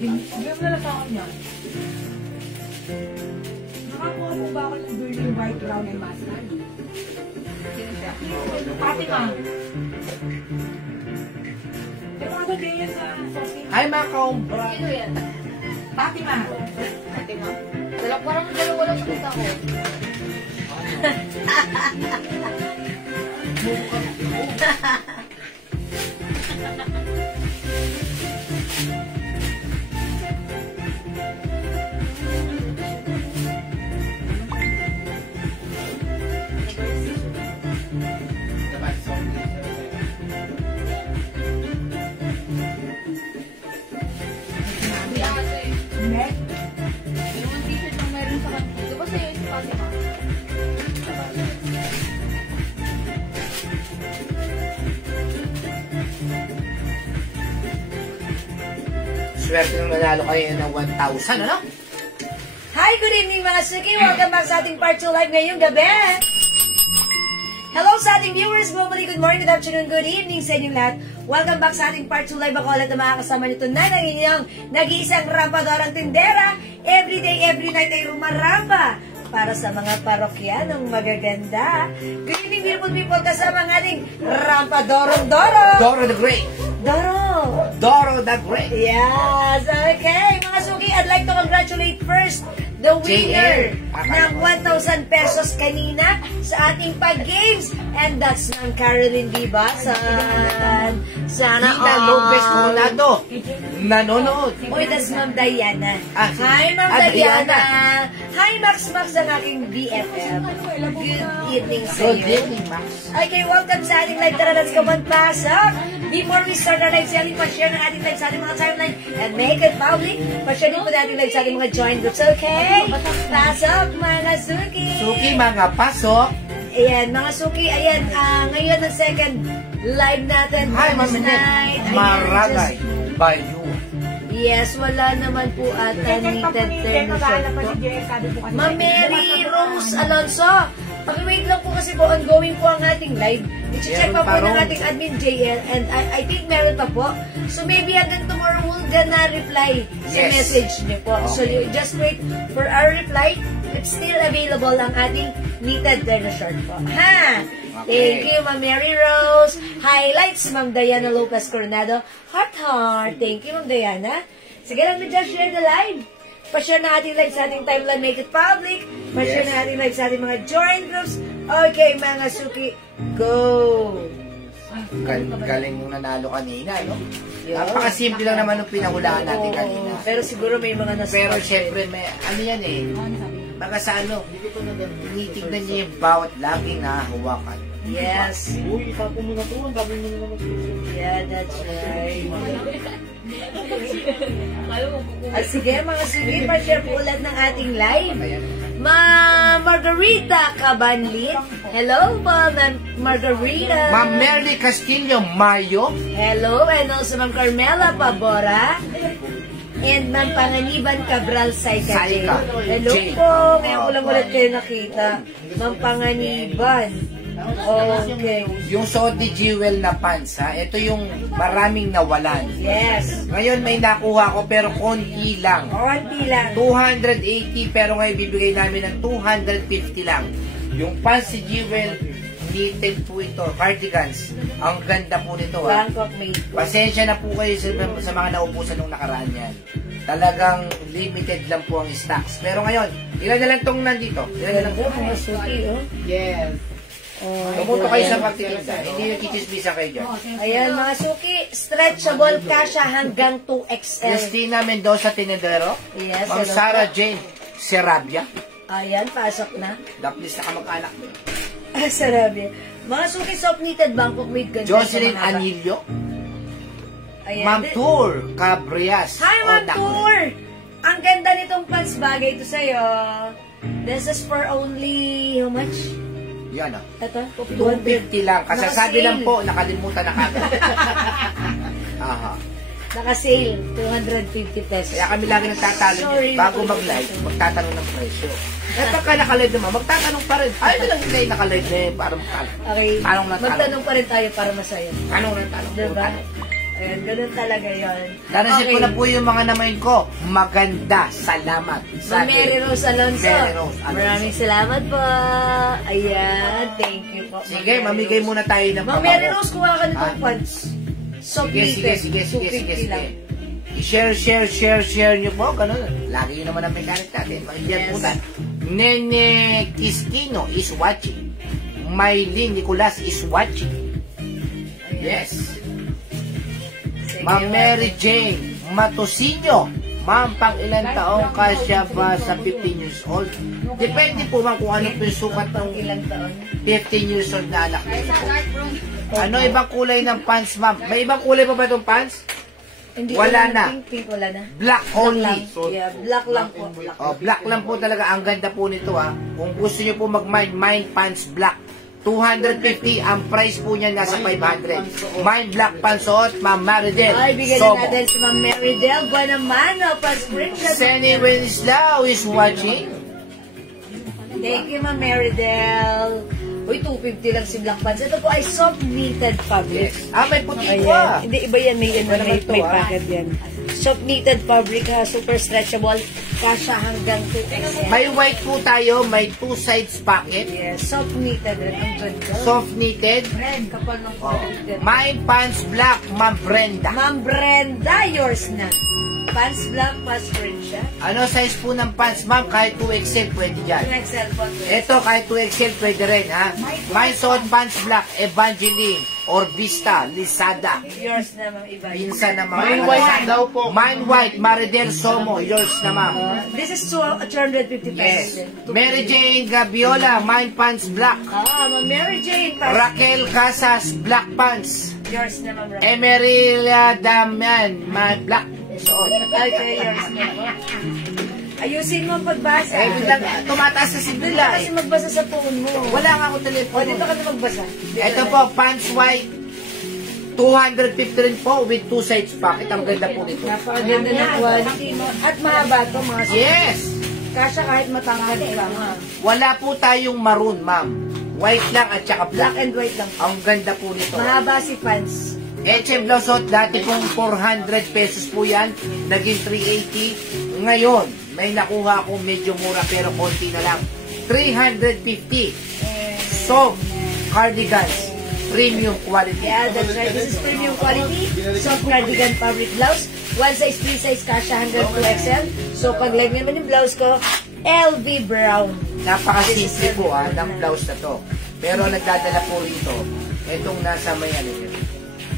Bigyan mo na lang sa akin yan. Nakakuha po ba ako ng burly white, brown, and mustard? Sino siya? Fatima. Pero ako din yan sa sausage. Ay, makaombra. Sino yan? Fatima. Fatima? Parang dalawa lang kita ko. Next. Yung t-shirt na meron sa kanto. Diba sa'yo si Fatima? Swerte nung nanalo kayo ng 1,000, ano? Hi, good evening mga Suki. Welcome back sa ating Part 2 Live ngayong gabi. Hello sa ating viewers globally. Good morning, good afternoon, good evening sa inyong lahat. Welcome back sa ating Part 2 Live. Ako ulit na makakasama nito na ng inyong nag-iisang rampadorang tindera. Every day, every night ay rumaramba para sa mga parokyanong magaganda. Good evening, beautiful people. Kasama ng ating rampadorong Doro. Doro the Great. Doro. Doro the Great. Yes, okay. Mga Suki, I'd like to congratulate first the winner ng 1,000 pesos kanina sa ating pag-games. And that's Ma'am Caroline Dibasan. Sana Tita Lopez Coronado. Nanonood. Uy, that's Ma'am Diana. Ah, Hi, Ma'am Diana. Hi, Max ang aking BFF. Good evening sa Good iyo. evening, Max. Okay, welcome sa ating live. Tara, let's come on, pasok. Before we start our live selling, pa-share ng ating live sa ating mga timeline and make it public. Pa-share din po natin live sa ating mga join groups, okay? Pasok, mga Suki. Suki, mga pasok. Ayan, mga Suki, ayan, ngayon ang second live natin. Hi, Ma'am This night. Ayan, Maragay. By you. Yes, wala naman po ata needed turn Maghanap pa po. si JS sabi po kasi. Ma'am Mary Rose Alonso, pag-wait lang po kasi po, ongoing po ang ating live. I-check pa po ng ating admin JL and I think meron pa po. So maybe hanggang tomorrow we'll gonna reply sa Yes. message niyo po. Okay. So you just wait for our reply. It's still available ang ating needed turn short po. Ha! Okay. Thank you, Ma'am Mary Rose. Highlights, Ma'am Diana Lopez Coronado. Heart, heart. Thank you, Ma'am Diana. Sige lang, just share the live. Pa-share na ating live sa ating timeline, make it public. Pa-share na ating live sa ating mga join groups. Okay, mga Suki, go! Galing nung nanalo kanina, no? Napakasimple lang naman nung pinahulaan natin kanina. Pero siguro may mga nasa. Pero syempre, may, ano yan eh, baka sa ano, tinitignan niya yung bawat laging nahahawakan. Yes. Uy, tapon mo na to. Ang dami mo na naman. Yeah, that's right. Sige, mga Suki, pa-share po ulit ng ating live. Ma'am Margarita Cabanlit. Hello po, Ma'am Margarita. Ma'am Merly Castillo Mayo. Hello, and also Ma'am Carmela Pabora. And Ma'am Panganiban Cabral Saika. Saika. Hello Jane. po, ngayon ko lang ulit kayo nakita. Ma'am Panganiban. Okay. Yung suot ni Jewel na pants, ha? Ito yung maraming nawalan. Yes. Ngayon may nakuha ko pero konti lang. Konti lang. 280 pero ngayon bibigay namin ng 250 lang. Yung pants si Jewel, knitted po ito, cardigans. Ang ganda po nito, ha? Bangkok made. Pasensya na po kayo sa mga naubusan nung nakaraan yan. Talagang limited lang po ang stocks. Pero ngayon, ilan na lang tong nandito? Ilan na lang po? Mga Suki, oh. Yes. Oh, Pumunta kayo sa pagtitinda. Hindi yung kichismisa kayo dyan. ayan, mga Suki, stretchable kasha hanggang 2XL. Justina Mendoza Tinedero. Yes, Ma'am hello Sarah po. Jane Serabia. Ayan, pasok na. Daplis na kamag-anak. Sarabia. Mga Suki, soft knitted Bangkok made ganda. Jocelyn sa mga bata. Anilio. Ayan. Ma'am Tour Cabrias. Hi, Ma'am Odak. Tour! Ang ganda nitong pants, bagay ito sa'yo. This is for only, how much? Yan ah. Ito? 250 lang. Kasasabi Naka-sale. lang po, nakalimutan na kagad. Aha. Naka-sale, 250 pesos. Kaya kami lagi nagtatalo Sorry. niyo. Bago mag-live, magtatanong ng presyo. At pagka naka-live naman, magtatanong pa rin. Ayaw lang hindi naka-live na para magtanong. Okay, Tanong na tanong. magtanong pa rin tayo para masaya. Tanong na tanong. Diba? Ayan, ganun talaga yun. Narasin ko na po yung mga namain ko. Maganda. Salamat. Ma'am Mary Rose Alonso. Mary Rose Alonso. Maraming salamat po. Ayan, thank you po. Ma'am Sige, Mary mamigay Rose. muna tayo ng Ma'am Mary Rose, kuha ka nitong Ah. pants. So, Sige. 250 lang. I-share nyo po. Ganun. Lagi yun naman ang mechanic natin. Pakinggan po tayo. Nene Quistino is watching. Maylin Nicolas is watching. Yes. Sige, Ma'am Mary Jane Matosino. Ma'am, pang ilang taong ka siya ba sa 15 years old? Depende po ma'am kung ano po yung sukat ng Ilang taon? 15 years old na anak niyo po. Dark brown. Ano ibang kulay ng pants, ma'am? May ibang kulay pa ba itong pants? Hindi Wala ko na. Pink, wala na. Black only. Yeah, black lang po. Black. Oh, black lang po talaga. Ang ganda po nito ha. Kung gusto niyo po mag-mine pants black. 250 ang price po niya nasa 500. Mine black pansuot, Ma'am Maridel. Ay, bigyan Sobo. na natin si Ma'am Marydel Buenamano pa screenshot. Senny Wenslao is watching. Thank you, Ma'am Marydel. Uy, 250 lang si Black Pants. Ito po ay soft knitted fabric. Yes. Ah, may puti po Ayan. ah. Hindi, iba yan. May, Iba naman to, may ah. packet yan. Soft knitted fabric ha. Super stretchable. Kasha hanggang 2XL. May white po tayo, may two sides pocket. Yes, soft knitted rin. Ang ganda. Soft knitted. Red, kapal ng Oh. knitted. Mine pants black, Ma'am Brenda. Ma'am Brenda, yours na. Pants black, pants screenshot. Ano size po ng pants, ma'am? Kahit 2XL pwede dyan. 2XL po. Ito, kahit 2XL pwede rin, ha? Mine suot pants black, Evangeline, or Vista, Lisada. Yours na, Ma'am Ivan. Pinsan na mga Mine white daw po. Mine white, Maridel Somo, yours na ma'am. This is 250 pesos. Yes. Mary Jane Gabiola, mine pants black. Ma'am Mary Jane. Raquel Casas, black pants. Yours na, Ma'am Raquel. Emeryla Damian, black. Suot. Okay, yours na po. Ayusin mo ang pagbasa. Eh, biglang tumataas sa Doon sigla ka kasi eh. magbasa sa phone mo. Wala nga akong O, telepono. dito ka na magbasa. Ito po, pants white. 250 rin po with two sides pocket. Ang ganda po nito. Napakaganda ng quality mo. At mahaba to, mga Yes! Kasha kahit matangkad ka, ma. Wala po tayong maroon, ma'am. White lang at saka Black black. and white lang. Ang ganda po nito. Mahaba si pants. H.M. Blosot, dati pong 400 pesos po yan. Naging 380. Ngayon, may nakuha akong medyo mura pero konti na lang. 350. Soft cardigans. Premium quality. Yeah, that's right. This is premium quality. Soft cardigan fabric blouse. One size, three size, kasha hanggang 2XL. So, pag leg naman yung blouse ko, LV Brown. Napakasimple po ng blouse na to. Pero nagdadala po rito. Itong nasa may ano yun.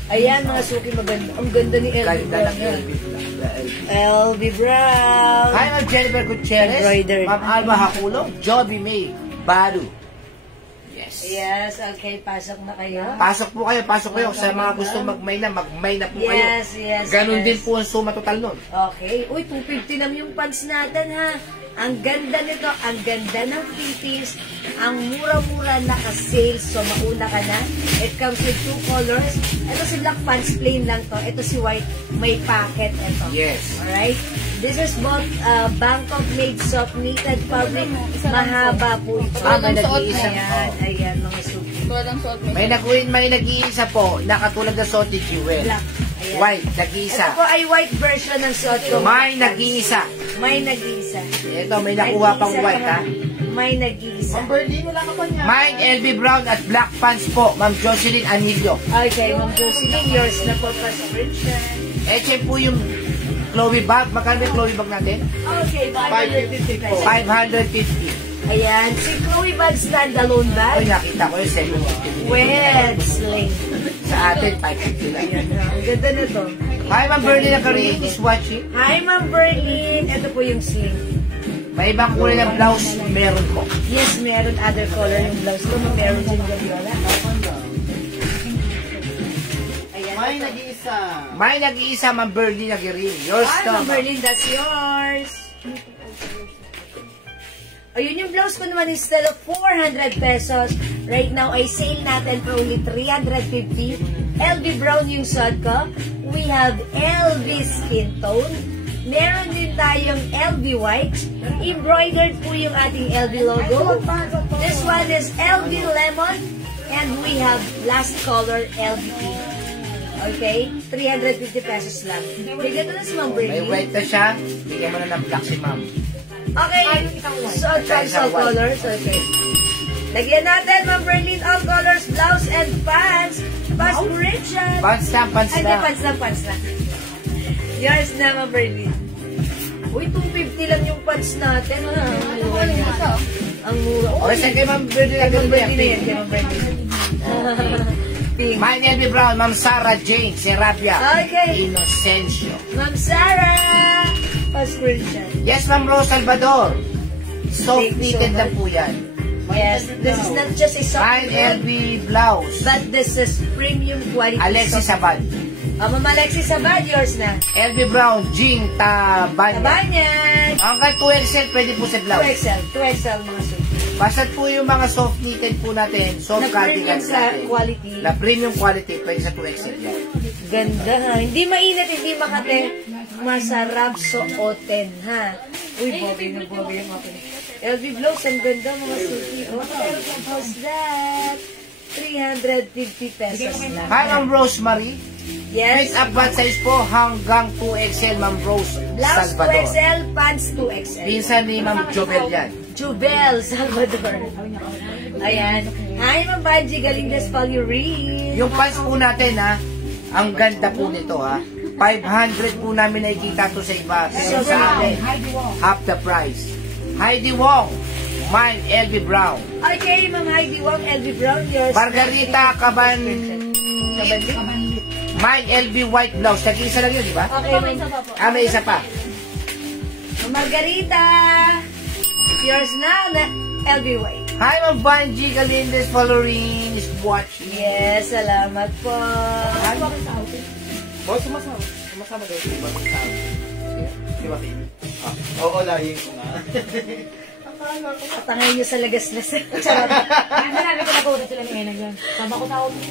Ayan, mga suki maganda. Ang ganda ni LV Ganda Brown. ng yan. LV. LV Brown. Hi, Ma'am Jennifer Gutierrez. Embroidered. Ma'am Alba Hakulong. Joby May. Baru. Yes. Yes, okay. Pasok na kayo. Pasok po kayo, pasok kayo. Sa mga gusto magmay na po kayo. Yes, yes, Ganon yes. din po ang suma total nun. Okay. Uy, 250 naman yung pants natin, ha? Ang ganda nito, ang ganda ng fittings, ang mura-mura naka-sale, so mauna ka na. It comes with two colors. Ito si black pants, plain lang to. Ito si white, may pocket. Ito. Yes. Alright? This is both Bangkok made soft knitted fabric. Mahaba po ito. May nag-iisa. Ayan, ayan, mga suki. Ito lang suot mo. May nag-iisa po, nakatulad na suot ni Jewel. Black. Ayan. White, Ito nag-iisa. po ay white version ng suot ko. May nag-iisa. May nag-iisa. Ito, may nakuha pang Nag-iisa white, ka, ha? May nag-iisa. Ang Berlin, wala ka pa niya. Mine LV Brown at black pants po, Ma'am Jocelyn Anilio. Okay, Ma'am Jocelyn, yours na po pa subscription. Eche po yung Chloe bag. Magkano yung Chloe bag natin? Okay, 550 pesos. 550. Ayan, si Chloe Bag standalone Ay, bag. nakita ko yung 750. Well, sling. Sa atin, 550 lang. Ayan, ang ganda na to. Hi, Ma'am Bernie Nakarin is watching. Hi, Ma'am Berlin. Ito po yung sling. May ibang kulay ng blouse, meron po. Yes, meron other color yung blouse ko. Meron din Gaviola. Ayan. May ito. nag-iisa. May nag-iisa, Ma'am Bernie Nakarin. Yours Hi, to. Ma'am Berlin, that's yours. Ayun yung blouse ko naman instead of 400 pesos. Right now ay sale natin for only 350. LV Brown yung suot ko. We have LV Skin Tone. Meron din tayong LV White. Embroidered po yung ating LV logo. This one is LV Lemon. And we have last color LV Pink. Okay? 350 pesos lang. Bigyan ko na si Ma'am May Bernie. white na siya. Bigyan mo na ng black si ma'am. Okay. Suot pants, all colors. Okay. Lagyan natin, Ma'am Berlin, all colors, blouse and pants. Passpiration. Pants lang, pants Ay, di, lang. pants lang. Yours na, Ma'am Berlin. Uy, 250 lang yung pants natin. Ha? Ang mura. Okay, saan kay Ma'am Bernie Kay Ma'am na Berlin na yan, kay Ma'am Berlin. Pink. Ma'am Elby Brown, Ma'am Sarah Jane, Serapia. Okay. Inocencio. Ma'am Sarah. Passpiration. Yes, Ma'am Rose Salvador. Soft Thank you so knitted lang much. po yan. Yes, this is not just a soft Ma'am knit, LB Blouse. but this is premium quality. Alexis soft. Abad. Ma'am Alexis Abad, yours na. LB Brown, Jing Tabanya. Tabanyan. Hanggang 2XL, pwede po sa blouse. 2XL mga suit. Basta po yung mga soft knitted po natin, soft Na premium cardigans sa natin. quality. Na premium quality, pwede sa 2XL yan. Ganda ha. Hindi mainit, hindi makate. Masarap suotin ha. Uy, Bobby na Bobby yung akin. LV Blows, ang ganda mga suki. Okay, how's that? 350 pesos lang. Hi, Ma'am Rosemary. Yes. Make up bat size po hanggang 2XL, Ma'am Rose Blouse Salvador. 2XL, pants 2XL. Pinsan ni Ma'am Jobel yan. Jubel Salvador. Ayan. Hi, Ma'am Banji, galing des Palurin. Yung pants po natin ha, ang ganda po nito ha. 500 po namin nakikita to sa iba. Pero sa atin, half the price. Heidi Wong, mine LB Brown. Okay, Ma'am Heidi Wong, LV Brown, yours. Margarita Caban, Kabandi. mine LB White Blouse. Tag-isa lang yun, di ba? Okay, Ma'am. May isa pa. Ma'am Margarita. Yours na, LV White. Hi, Ma'am Banji Galindes following is watching. Yes, salamat po. Boss, sumasama. Sumasama daw. Di ba, baby? Oo, lagi ko na. Patangay niyo sa lagaslas. Charot. Ano namin ko nakuha sila ni Ena yun. Tama ko tawag mo.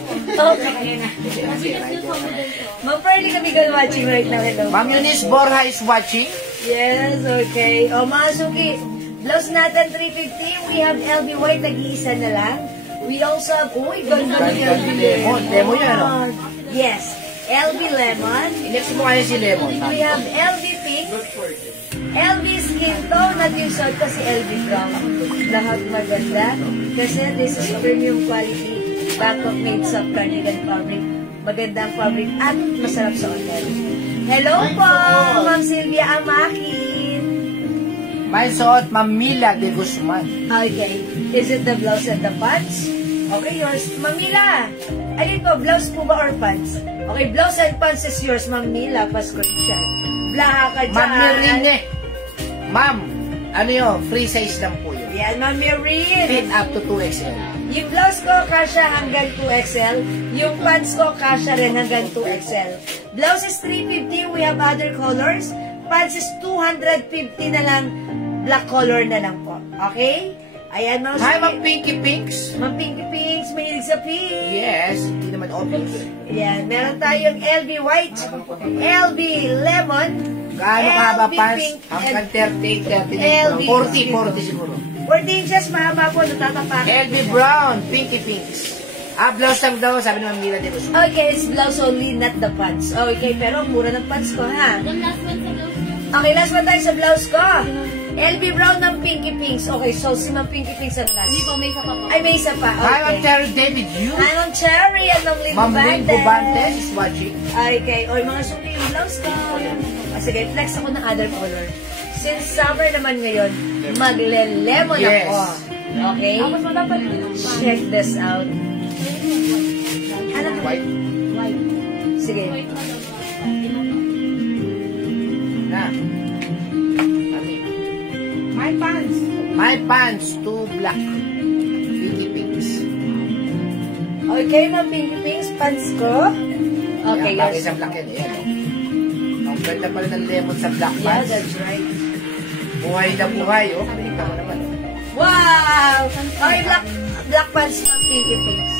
Okay. Ma'am Pearly kami girl watching right now. Hello. Ma'am Eunice Borja is watching. Yes, okay. O mga suki, blouse natin 350. We have LV White, nag-iisa na lang. We also have, uy, ganda ni LV Lemon. Lemon yan, ano? Yes, LV Lemon. Next mo kaya si Lemon. We have LV Pink. LV Skin Tone, at yung short kasi LV Brown. Lahat maganda. Kasi this is premium quality. Bangkok made soft cardigan fabric. Magandang fabric at masarap sa hotel. Hello po, Ma'am Sylvia Amakin. May suot, Ma'am Mila de Guzman. Okay. Is it the blouse and the pants? Okay, yours. Ma'am Mila. Alin po, blouse po ba or pants? Okay, blouse and pants is yours, Ma'am Mila. Pasko siya. Blaha ka dyan. Ma'am Mirine. Ma'am, ano yun? Free size lang po yun. Yan, Ma'am Mirine. Fit up to 2XL. Yung blouse ko, kasha hanggang 2XL. Yung pants ko, kasha rin hanggang 2XL. Blouse is 350. We have other colors. Pants is 250 na lang. Black color na lang po. Okay? Ayan, mga Hi, suki. Ma'am Pinky Pinks. Ma'am Pinky Pinks, mahilig sa pink. Yes, hindi naman obvious. Yan, meron tayong LV White, LV Lemon, Gaano kahaba LV pants? Pink, Hanggang and 30, 40 siguro. 40 inches, mahaba po, natatapak. LB Brown, Pinky Pinks. Blouse lang daw, sabi ni Ma'am Mila de Guzman. Okay, it's blouse only, not the pants. Okay, pero ang mura ng pants ko, ha? Yung last one sa blouse niyo. Okay, last one tayo sa blouse ko. LV Brown ng Pinky Pinks. Okay, so si Ma'am Pinky Pinks ang last. Hindi po, may isa pa po. Ay, may isa pa. Hi, Ma'am Okay. Terry David Yu. Hi, Ma'am Cherry and Ma'am Lynn Ma'am Lynn Gubantes Gubantes. is watching. Okay, o mga suki yung blouse ko. Sige, flex ako ng other color. Since summer naman ngayon, magle-lemon Yes. ako. Okay? Tapos madapat Check this out. Ano? White. Sige. Na. Ami. My pants. My pants, 2 black. Pinky Pinks. Okay, Ma'am Pinky Pinks, pants ko. Okay, Yan, bagay yes. sa black yan. Ayan, oh. Ang ganda pala ng lemon sa black Yeah, pants. that's right. Buhay na buhay, oh. Kita mo naman, oh. Wow! Okay, black pants, Ma'am Pinky Pinks.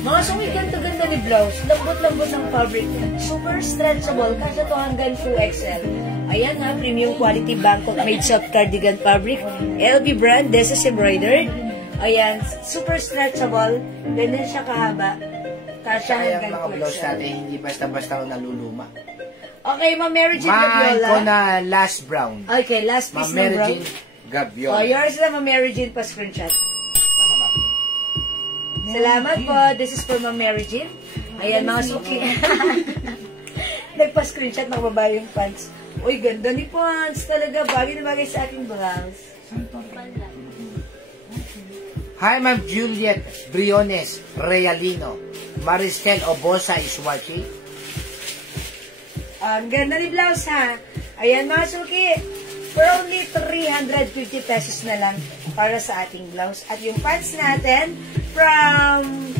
Mga sungit, ganda-ganda ni blouse. Lambot-lambot ang fabric. Super stretchable. Kasi to hanggang 2XL. Ayan ha, premium quality Bangkok made soft cardigan fabric. LV brand, this is embroidered. Ayan, super stretchable. Ganyan siya kahaba. Kasha Kaya hanggang ang mga blouse 2XL. natin, hindi basta-basta naluluma. Okay, Ma'am Mary Jane Mine Gabiola. ko na last brown. Okay, last Ma'am piece Mary ng brown. Jane Gabiola. Oh, yours na, Ma'am Mary Jane, pa-screenshot. Salamat po. This is for Ma'am Mary Jane. Ayan, mga suki. Nagpa-screenshot, nakababa yung pants. Uy, ganda ni pants. Talaga, bagay na bagay sa aking blouse. Hi, Ma'am Juliet Briones Realino. Maristel Obosa is watching. Ang ganda ni blouse, ha? Ayan, mga suki. For only 350 pesos na lang para sa ating blouse. At yung pants natin, from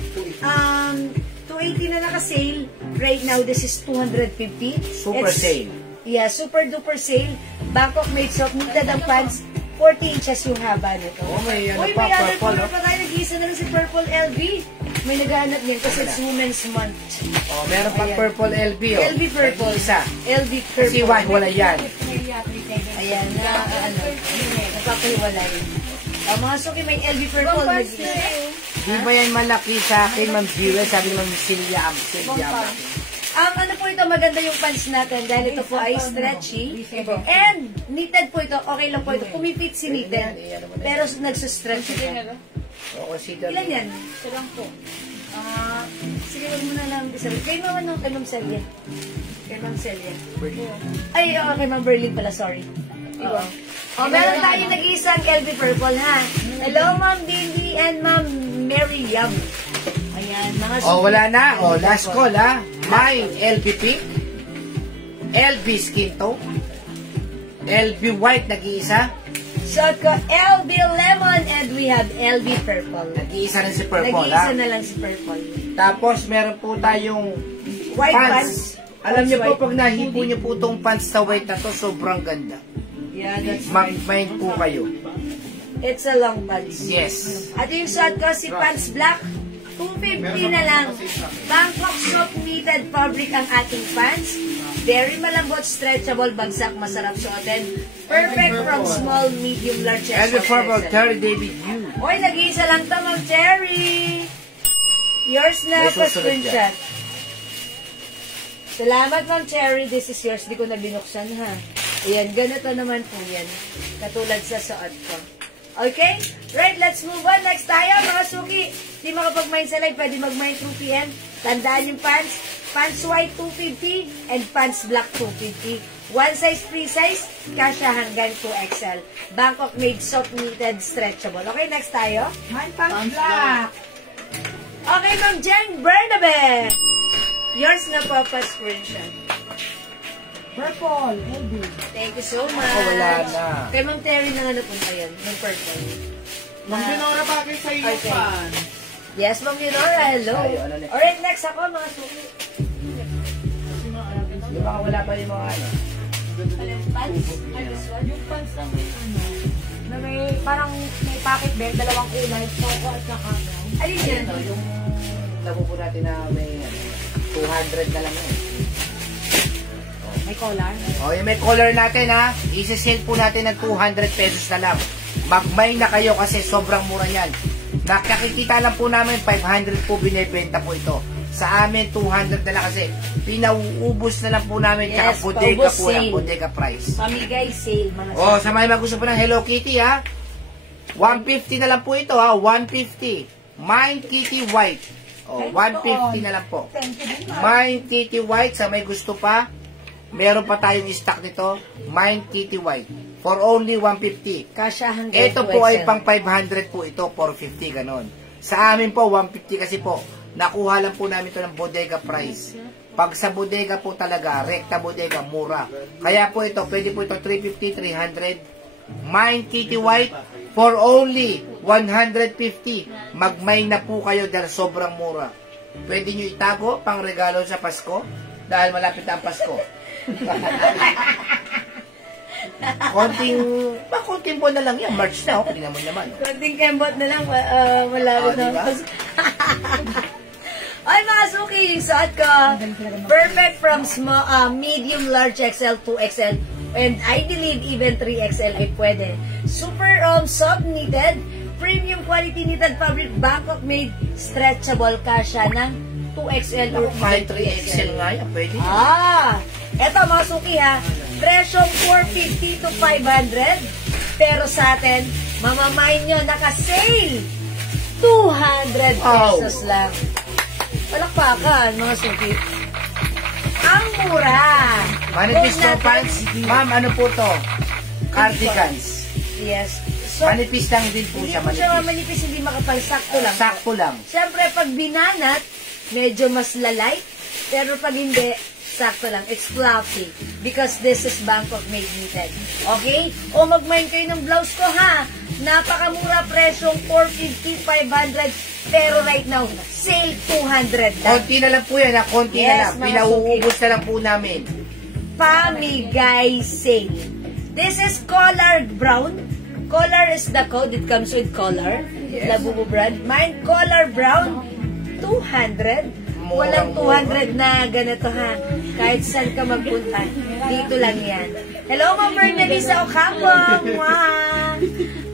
280 na naka-sale. Right now, this is 250. Super sale. Yeah, super duper sale. Bangkok made soft. Knitted ang pants. 40 inches yung haba nito. Oh, may ano Uy, pa, may other purple, color oh. pa tayo. Nag-iisa na lang si Purple LV. May naghahanap niyan kasi it's Women's Month. Oh, meron pang Ayan. purple LB, oh. LV Purple. Isa. LV Purple. Kasi white, wala yan. Ayan, napapahiwalay. Mga suki, may LV Purple. Di ba yan malaki sa akin, Ma'am Jewel? Sabi ni Ma'am Celia Celia. Ano po ito, maganda yung pants natin dahil ito po ay stretchy. And knitted po ito, okay lang po ito. Pumipit si knitted, pero nagsusstretch siya. O, consider. Ilan yan? Ito lang po. Sige, wag mo na lang isa. Kay Ma'am Celia. Kay Ma'am Celia. Ay, kay Ma'am Berlin pala, sorry. Meron tayo nag-iisang LV Purple, ha? Hello, Ma'am Dindy and Ma'am Miriam. Ayan, mga Oh, wala na. Oh, last call, ha? Mine, LB Pink. LB Skin Tone. LB White, nag-iisa. Shot ko, LB Lemon and we have LB Purple. Nag-iisa rin si Purple, Nag-iisa ha? na lang si Purple. Tapos, meron po tayong White pants. pants. Alam niyo po, White. pag nahipo niyo po itong pants sa white na to, sobrang ganda. Yeah, that's right. Mag-mind po kayo. It's a long pants. Yes. At yung shot ko, si Pants Black, 250 na lang. Bangkok soft knitted fabric ang ating pants. Very malambot, stretchable, bagsak, masarap suotin. Perfect from small, medium, large, And the purple, extra. Terry David Yu. Oy, nag-iisa lang to, Ma'am Cherry. Yours na, May susunod pa-screenshot. Salamat, Ma'am Cherry. This is yours. Di ko na binuksan, ha? Ayan, ganito naman po yan. Katulad sa suot ko. Okay? Right, let's move on. Next tayo, mga suki. Di makapag-mind sa live, pwede mag-mind through PM. Tandaan yung pants. Pants white, 250. And pants black, 250. One size, free size. Kasha hanggang 2XL. Bangkok made soft knitted stretchable. Okay, next tayo. Mine pants black. Okay, Ma'am Jen Bernabe. Yours na po pa screenshot. Purple, LB. Thank you so much. Ako, wala na. Kay Ma'am Terry na nga napunta yan. Yung purple. Ma'am Leonora, bagay sa iyo Okay. pan. Yes, Ma'am Leonora. Hello. Tayo, ano na? Alright, next ako, mga suki. Di ba wala pa yung mga ano? Yung pants na may na may parang may pocket belt, dalawang kulay, choco at saka brown. Alin yan? Ito, yung labo po natin na may ano, 200 na lang yun. May collar. O, yung may color natin, ha? Isi-sale po natin ng 200 pesos na lang. Magmay na kayo kasi sobrang mura yan. Nakakikita lang po namin, 500 po binibenta po ito. Sa amin, 200 na lang kasi pinauubos na lang po namin. Yes, Tsaka bodega paubos po lang, sale. bodega price. Pamigay sale, mga O, sa mga gusto po ng Hello Kitty, ha? 150 na lang po ito, ha? 150. Mine Kitty White. O, 150 na lang po. Thank you. Mine Kitty White, sa may gusto pa, meron pa tayong stock nito, Mine Kitty White. For only 150. Kasha hanggang Ito 2XL. po ay pang 500 po ito, 450, ganon. Sa amin po, 150 kasi po. Nakuha lang po namin ito ng bodega price. Pag sa bodega po talaga, rekta bodega, mura. Kaya po ito, pwede po ito 350, 300. Mine Kitty White, for only 150. Magmay na po kayo dahil sobrang mura. Pwede nyo itago pang regalo sa Pasko dahil malapit na ang Pasko. konting buwan na lang yan. March na, okay naman naman. Konting kembot na lang, wala Oh, rin diba? Ay, mga suki, yung suot ko. Perfect from small, medium, large XL, 2XL, and I believe even 3XL ay pwede. Super soft knitted, premium quality knitted fabric, Bangkok made, stretchable ka siya ng 2XL or Kahit 3XL nga yan, pwede. Eto mga suki ha, presyong 450 to 500, pero sa atin, mamamain nyo, naka-sale, 200 pesos lang. Palakpakan, mga suki. Ang mura. Manipis Kung po natin- pants. Ma'am, ano po to? Cardigans. Yes. So, Manipis lang din po hindi siya, po siya manipis. manipis, hindi makapal, sakto lang. Sakto lang. Siyempre, pag binanat, medyo mas lalay. Pero pag hindi, sakto lang. It's fluffy. Because this is Bangkok made knitted. Okay? O mag-mind kayo ng blouse ko ha. Napakamura, presyong 450, 500. Pero right now, sale 200 lang. Konti na lang po yan, ha? Konti Yes, na lang. mga Pinauubos na lang po namin. Pamigay sale. This is colored brown. Color is the code. It comes with color. Labubu brand. Mine color brown. 200. Walang 200 na ganito ha. Kahit saan ka magpunta. Dito lang yan. Hello, Ma'am Bernalisa Ocampo. Mwah.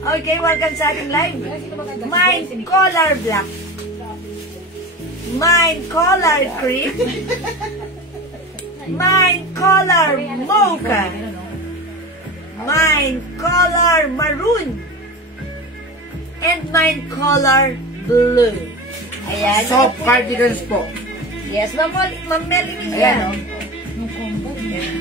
Okay, welcome sa ating live. Mine color black. Mine color cream. Mine color mocha. Mine color maroon. And mine color blue. Ayan. Soft cardigans po. Yes, Ma'am Melanie Ayan, yan. Ayan.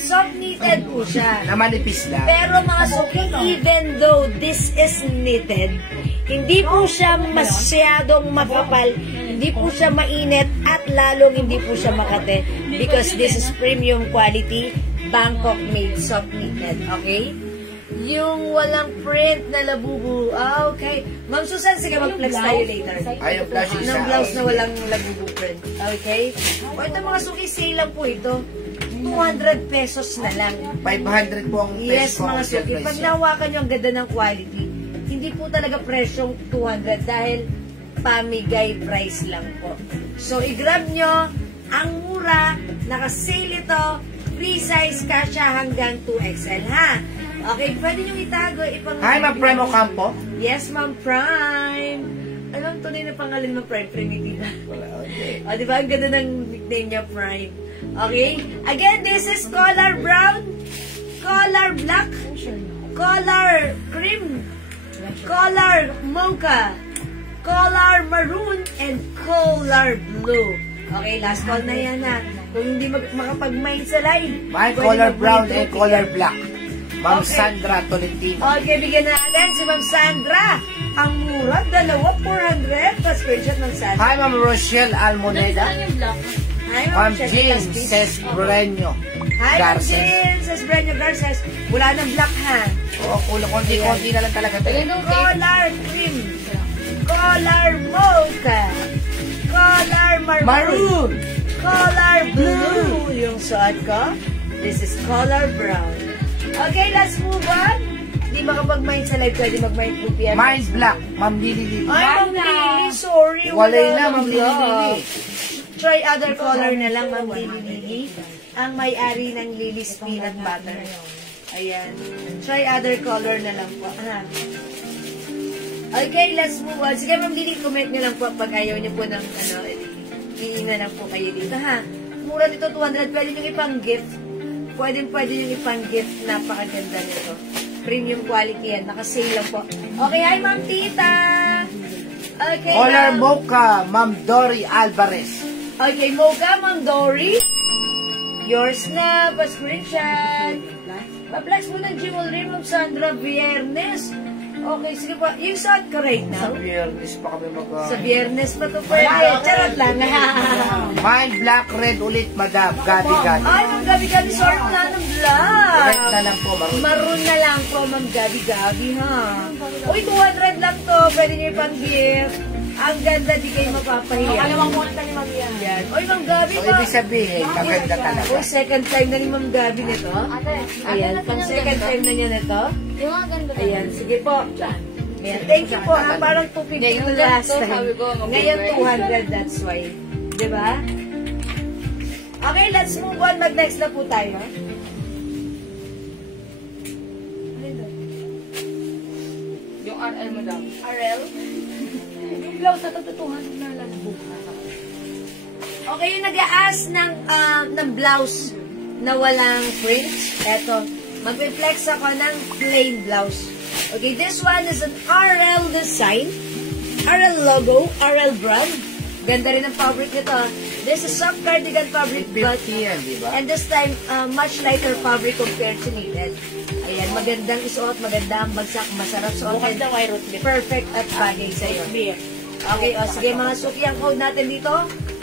Soft knitted po siya. Na manipis lang. Pero mga suki, even though this is knitted, hindi po siya masyadong makapal, hindi po siya mainit, at lalong hindi po siya makate. Because this is premium quality, Bangkok made soft knitted. Okay? Yung walang print na labubu. Okay. Ma'am Susan, sige, mag-flex tayo later. Ayaw flash isa. Ng blouse na walang labubu print. Okay? O ito mga suki, sale lang po ito. 200 pesos na lang. 500 po ang Yes, peso. mga suki. Pag nahawakan nyo ang ganda ng quality, hindi po talaga presyong 200 dahil pamigay price lang po. So, i-grab nyo ang mura, naka-sale ito, free size, kasya hanggang 2XL, ha? Okay, pwede nyo itago, Hi, Ma'am Primo Campo. Yes, Ma'am Prime. Anong tunay na pangalan mo, Prime? Primitiva. O, di ba? Ang ganda ng nickname niya, Prime. Okay? Again, this is color brown, color black, color cream, color mocha, color maroon, and color blue. Okay, last call na yan ha. Kung hindi makapag-mind sa live, My pwede color brown mag-mind and through color ticket. black. Ma'am Okay. Sandra Tolentino. Okay, bigyan natin si Ma'am Sandra. Ang mura, 400. Plus screenshot ng Sandra. Hi, Ma'am Rochelle Almoneda. Saan yung black? Hi, Ma'am Check Jean it, please. Cesbreño. Hi, Ma'am Garces. Jean Cesbreño Garces. Wala ng black ha. Oo, konti-konti na lang talaga. Color cream. Color mocha. Color maroon. Maroon. Color blue. Yung suot ko. This is color brown. Okay, let's move on. Hindi makapag-mind sa live. Pwede mag-mind group yan. Mine black. Ma'am Lili Lili. Ay, Ma'am Lily, sorry. Walay wala na, Ma'am Lili black. Lili. Try other color na lang, Ma'am Lily Lily. Ang may-ari ng Lily's Peanut Butter. Ayan. Try other color na lang po. Okay, let's move on. Sige, Ma'am Lily, comment nyo lang po pag ayaw nyo po ng na lang po kayo dito, ha? Mura dito, 200. Pwede nyo ipang-gift. Pwede nyo ipang-gift. Napakaganda nito. Premium quality yan. Naka-sale lang po. Okay, hi, Ma'am Tita! Okay, Color Ma'am. mocha. Ma'am Dory Alvarez. Okay, Mocha, Ma'am Dory. Yours na, pa-screenshot. Pa-flex mo ng jewelry, Ma'am Sandra, Viernes. Okay, sige po. Yung suot ko right Sa now. biyernes pa kami Sa Viernes pa to pwede. Charot lang. Mine black, red ulit, madam. Gabi-gabi. Ay, Ma'am Gabi-Gabi, sorry wala ng black. Red na lang po, maroon. Maroon na lang po, Ma'am Gabi-Gabi, ha? Uy, 200 lang to. Pwede niyo ipang-gift. Ang ganda, di kayo mapapahiya. Alam mo ni Ma'am yan. Uy, Ma'am Gabi, So, pa. ibig sabihin, maganda talaga. Uy, second time na ni Ma'am Gabi nito. Ayan, pang second time na niya nito. Yung mga ganda. Ayan, sige po. Ayan, thank you po, ha? Parang 250 yung last time. sabi ko, mag-giveaway. Ngayon, 200, that's why. Diba? Okay, let's move on. Mag-next na po tayo. RL mo daw. RL. Yung blouse na to, 200 na lang. Okay, yung nag-a-ask ng blouse na walang fringe. Eto, mag-reflex ako ng plain blouse. Okay, this one is an RL design. RL logo, RL brand. Ganda rin ang fabric nito. This is soft cardigan fabric, but 50 yan, di ba? and this time, much lighter fabric compared to knitted. Ayan, magandang isuot, maganda ang bagsak, masarap suotin. Bukas daw ay root beer. Perfect at bagay sa'yo. Beer. Okay, o sige mga suki, ang code natin dito,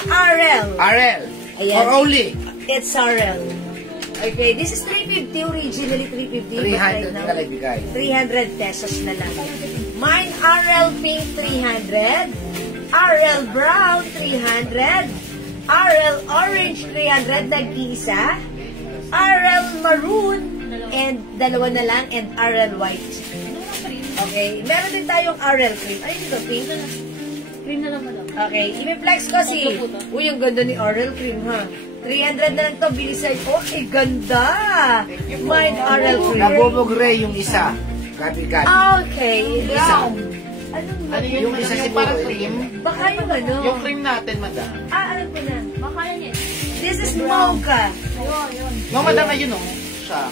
RL. RL. Ayan. Or only. It's RL. Okay, this is 350, originally 350. but right 300 now, na lang ibigay. 300 pesos na lang. Mine, RL pink, 300. RL brown, 300. RL orange, 300, nag-iisa. RL maroon, and dalawa na lang, and RL white. Okay, meron din tayong RL cream. Ay, dito, pink. Cream na lang mo daw. Okay, i-flex ko si... Uy, ang ganda ni RL cream, ha? 300 na lang to, bilisan ko. Okay, ganda! Mine RL cream. Nabubugre yung isa. Gabi-gabi. Okay, Isa. Anong Ano yun? Yung isa Ano siguro, parang eh. cream? Baka yung ano? Yung cream natin, madam. Alam ko na. Baka yan eh. This is mocha. Yung madam ayun o. Siya.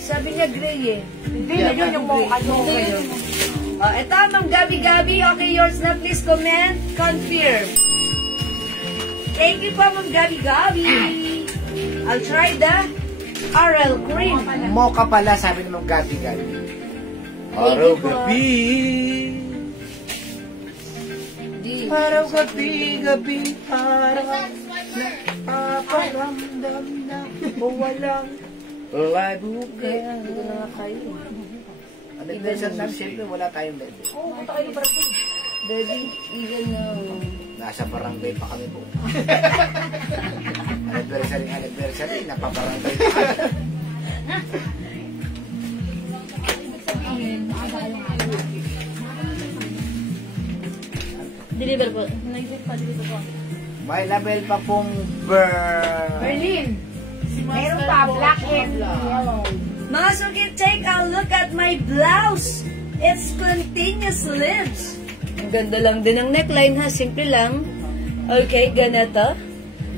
Sabi niya gray eh. Hindi na yun yung mocha. Ito, Ma'am Gabi-Gabi. Okay, yours na. Please comment. Confirm. Thank you po, Ma'am Gabi-Gabi. I'll try the RL cream. Mocha pala, sabi naman gabi-gabi. Araw gabi. Araw gabi-gabi. Araw napaparamdam na walang labuka. Hindi ko na kayo. Anniversary namin, siyempre wala tayong bebe. Oh, punta kayo para ito. Baby, even now. Nasa barangay pa kami po. Anniversary, napabarangay pa kami. Deliver po. Deliver po. May label pa pong Berlin. Meron pa, black and yellow. Mga suki, take a look at my blouse. It's continuous sleeves. Ang ganda lang din ang neckline ha, simple lang. Okay, ganito.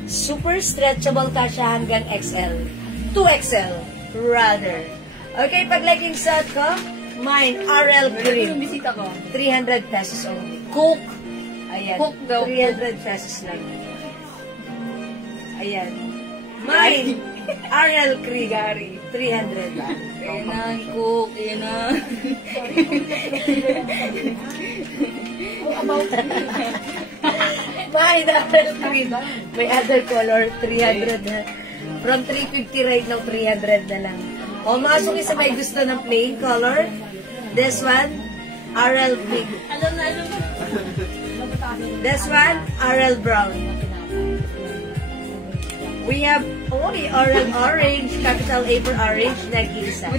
Super stretchable ka siya hanggang XL. 2XL, rather. Okay, pag legging set ko, mine, RL Yung Green. bisita ko. 300 pesos only. Cook. Ayan, Cook daw. 300 pesos lang. Ayan. Mine, RL Krigari, 300 lang. Ayan na, cook. Ayan na. Mine, RL Green. May other color, 300 na. From 350 right now, 300 na lang. O, mga suki sa may gusto ng plain color. This one, RL pink. Alam na. This one, RL brown. We have only RL orange, capital A for orange, nag-isa.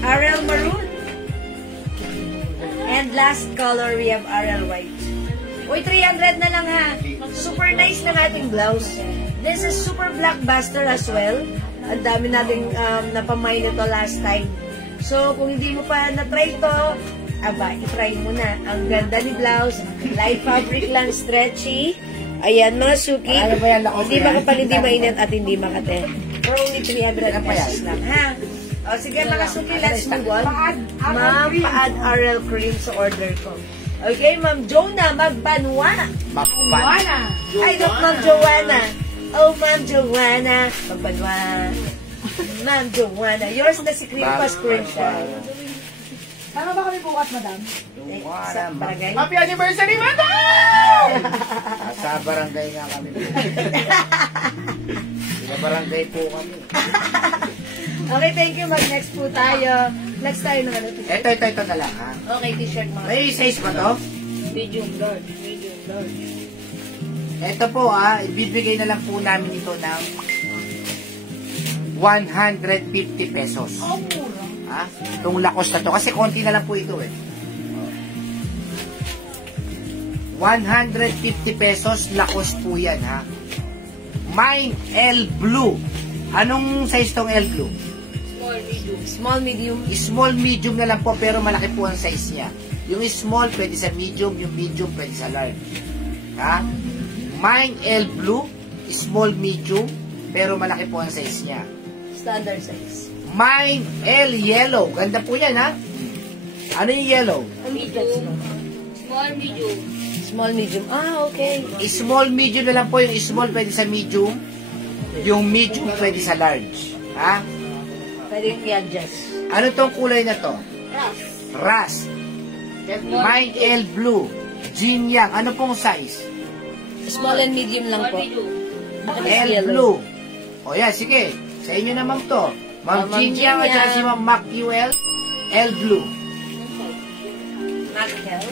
RL maroon. And last color, we have RL white. Uy, 300 na lang ha. Super nice ng ating blouse. This is super blockbuster as well. Ang dami nating napamay na to last time. So, kung hindi mo pa na-try to, aba, i-try mo na. Ang ganda ni blouse. Light fabric lang, stretchy. Ayan, mga suki. Ano ba yan, lakos Hindi yan? makapal, hindi mainit at hindi makate. For only 300 pesos lang, ha? O, sige mga suki, let's move on. Ma'am, pa-add RL cream sa order ko. Okay, Ma'am Jonah, magbanwa. Mapan. Ay, not Ma'am Joanna. Oh, Ma'am Joanna. Magbanwa. Ma'am Joanna. Yours na si Cream pa screenshot. Tama ba kami bukas, madam? Sa barangay. Happy anniversary, madam! Sa barangay nga kami. Sa barangay po kami. Okay, thank you. Mag-next po tayo. Next tayo ng ano. Ito na lang ha. Okay, t-shirt mga. May size ba to? Medium large. Medium large. Ito po ha, ibibigay na lang po namin ito ng 150 pesos. Oh, mura. Ha? Itong lakos na to. Kasi konti na lang po ito eh. 150 pesos, lakos po yan ha. Mine L Blue. Anong size tong L Blue? Small. Small, medium. Small, medium na lang po, pero malaki po ang size niya. Yung small, pwede sa medium. Yung medium, pwede sa large. Ha? Mine L Blue, small, medium, pero malaki po ang size niya. Standard size. Mine L Yellow. Ganda po yan, ha? Ano yung yellow? Small, medium. Small, medium. Ah, okay. Small, medium na lang po. Yung small, pwede sa medium. Yung medium, pwede sa large. Ha? Pwede i-adjust. Ano tong kulay na to? Rust. Rust. Mine L Blue. Jin Yang. Ano pong size? Small and medium lang Small, po. medium. L Blue. O yan, sige. Sa inyo na, ma'am to. Ma'am Ma'am Jin Yang at saka Yang. si Ma'am Mac UL. L Blue. Mackel.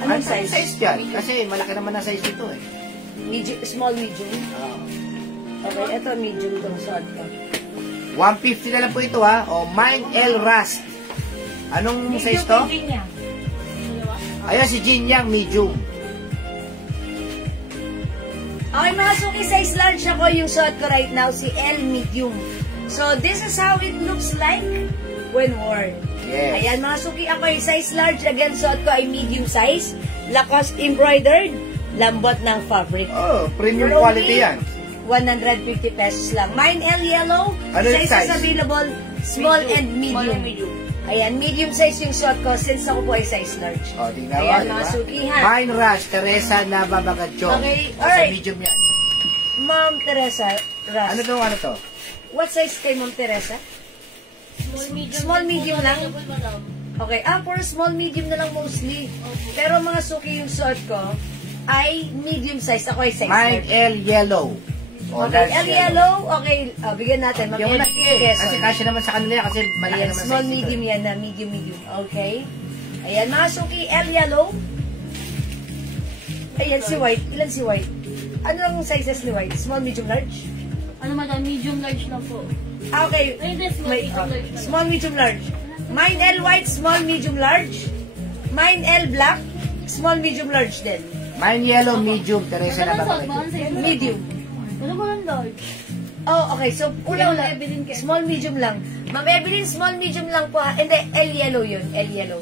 Anong Anong size? size dyan? Kasi malaki naman ang size nito eh. Medium, small, medium. Okay, ito medium itong suot ko. 150 na lang po ito ha. O, Mine L Rust. Anong size to? Ayan si Jin Yang, medium. Okay mga suki, size large ako yung suot ko right now, si L medium. So, this is how it looks like when worn. Yes. Ayan mga suki, ako yung size large. Again, suot ko ay medium size. Lacoste embroidered. Lambot ng fabric. Oh, premium For quality only yan. 150 pesos lang. Mine L yellow. Ano yung Sizes size? available, small and Small medium. and medium. Ayan, medium size yung suot ko since ako po ay size large. O, tingnan mo, Ayan di mga ba? suki ha. Mine Rust, Teresa Nababagadjo. Okay, Sa alright. medium yan. Ma'am Teresa, Ras. Ano to? What size kay Ma'am Teresa? Small, medium. Small, medium lang? Available, madam. Okay, for small, medium na lang mostly. Pero mga suki yung suot ko ay medium size. Ako ay size Mine large. L Yellow. O, Okay, large L yellow. Okay, bigyan natin. Bigyan mo na, Mag-ibigay sige. peso. Kasi kasya naman sa kanila yan, kasi malaki Ayan, naman small, size medium nito. yan na. Medium. Okay. Ayan, mga suki, L yellow. Ayan, si white. Ilan si white? Ano ang sizes ni white? Small, medium, large? Ano madam, medium large lang po. Okay. Ay, hindi, small, May, medium large lang. small, medium, large. Mine L white, small, medium, large. Mine L black, small, medium, large din. Mine Yellow, medium, Teresa Ano ba ang Nababagadjo. size? Medium. Ano ba ang large? Oh, okay. So, una-una. Ma'am Evelyn Kay. Small, medium lang. Ma'am Evelyn, small, medium lang po. Hindi, L yellow yun. L yellow.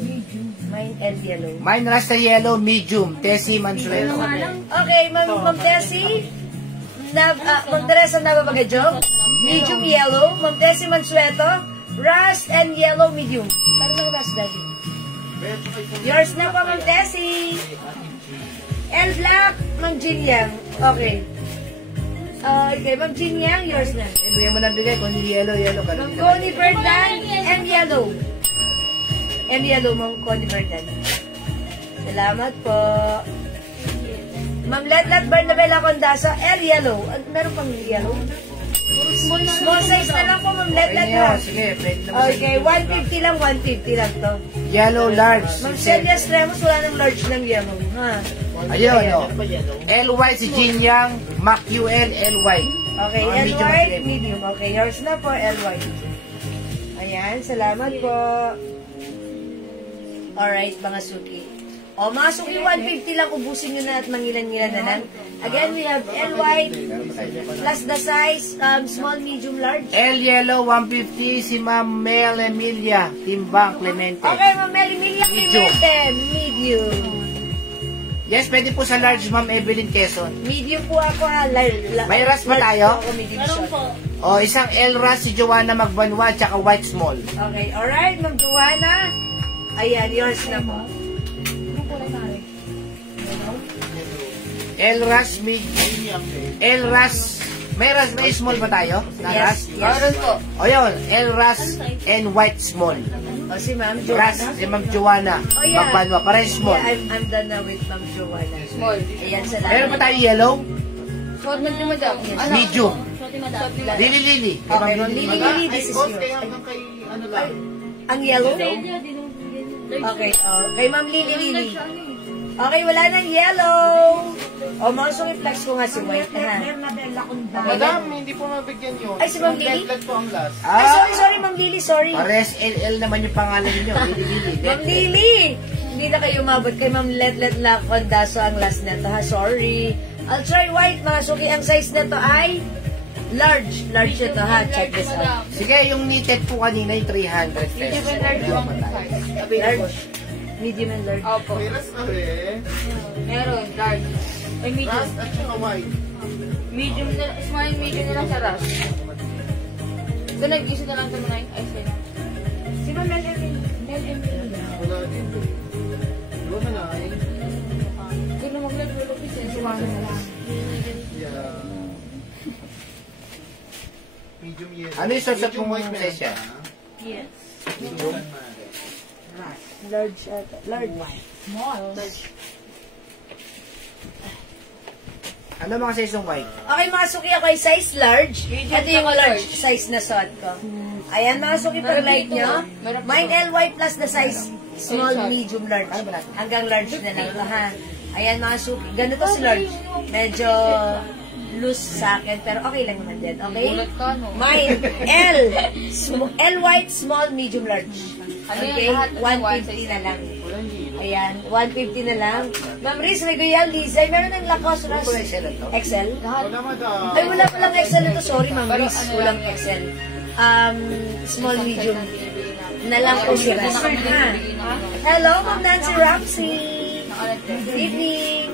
Mine L yellow. Mine Rust na Yellow, medium, Tessie Mansueto. Ano nga lang? Okay, Ma'am Tessie. Ma'am Teresa Nababagadjo. Medium yellow. Ma'am Tessie Mansueto. Rust and yellow medium. Parang ng rust, Daddy. Yours na po, Ma'am Tessie. L black, Ma'am Jin Yang. Okay. Okay, Ma'am Jin Yang, yours na. Bigyan mo na bigay, kung hindi yellow, ganun Ma'am din naman. Connie Berdan, M yellow. M yellow, Ma'am Connie Berdan. Salamat po. Ma'am Letlet Bernabela Condasa, L yellow. Meron pang yellow? Small size na lang po, Ma'am Okay Letlet. na yan, sige, pwede naman sa Okay, 150 lang, 150 lang to. Yellow, large. Ma'am Celia Stremos, wala nang large ng yellow, ha? Ayun, o. LY si Jin Yang, Mac UL, LY. Okay, Mga L medium white, na medium. Okay, yours na po, L white. Ayan, salamat po. Alright, mga suki. O, mga suki, 150 lang, ubusin nyo na at mangilan-ngilan na lang. Again, we have L white, plus the size, small, medium, large. L Yellow, 150, si Ma'am Mel Emilia, Timbang Clemente. Okay, Ma'am Emilia Medium. Clemente, medium. Yes, pwede po sa large, Ma'am Evelyn Quezon. Medium po ako, ha. May rust ba tayo? Ako, medium Meron shot. po. O, isang L Rust si Joanna Magbanwa, tsaka white small. Okay, alright, Ma'am Joanna. Ayan, yours na po. L Rust, L Rust, may small ba tayo? Na Yes, Rust? yes. po. O yun, L Rust and white small. O, si Ma'am Rust, Joanna. si Ma'am Joanna Oh, yeah. Magbanwa, para small. Yeah, I'm done na with Ma'am Joanna. Small. Ayan, salamat. Meron pa tayo yellow? Short na din madam. Yes. Medium. Short ni madam. Lili Lili. Okay, Ma'am Lili, this is yours. Ang yellow? Okay, kay Ma'am Lili. Okay, wala nang yellow. O, mga sungit-flex ko nga si White, ha? Madam, hindi po mabigyan yun. Ay, si Ma'am Lily? Letlet po ang last. Ay, sorry, Ma'am Lili, sorry. Pares LL naman yung pangalan niyo. Lili Lili. Ma'am Lili! Hindi na kayo umabot kay Ma'am Letlet Lacondaso ang last na to, ha? Sorry. I'll try white, mga suki. Ang size na to ay Large ito ha. Check this out. Sige, yung knitted po kanina yung 300 Medyo pesos. large Dalawa one pa tayo. size. Large. Medium and large. Opo. Piras na rin. Meron, large. Ay, medium. Ras at saka white. Medium na, small medium na lang sa rush. Ito, nag-iso na lang ito mga ay, sa'yo. Si Ma'am Mel Emily. Wala din. Diba na lang? Ito na mag-lolo kasi. Suwano na lang. Yeah. Medium yellow. Ano yung susunod Medium mong white meron size yan? ba? Yes. Medium? Right. Large ata. Large. Small. Ano mga size ng white? Okay, mga suki ako ay size large. Medium Ito yung saka large large. size na suot ko. Ayan, mga suki, pag like nyo. Meron pa. Mine LY plus na size small, medium, large. Ano ba natin? Hanggang large na lang ito, ha? Ayan, mga suki. Ganito si large. Medyo loose sa akin, pero okay lang naman din. Okay? Gulat ka, no? Mine, L white, small, medium, large. Ano yan? Okay? Lahat ng one 150 size na lang. Walang hilo. Ayan, 150 na lang. Ma'am Riz, Regoyal, Lizay, meron ng Lacoste Ras. Wala sila to? XL? Wala madam. Ay, wala palang XL ito. Sorry, Ma'am Pero Riz. ano Walang lang? XL. Small, medium. Na lang po si Ras. Ha? Hello, Ma'am Nancy Ramsey. Good evening.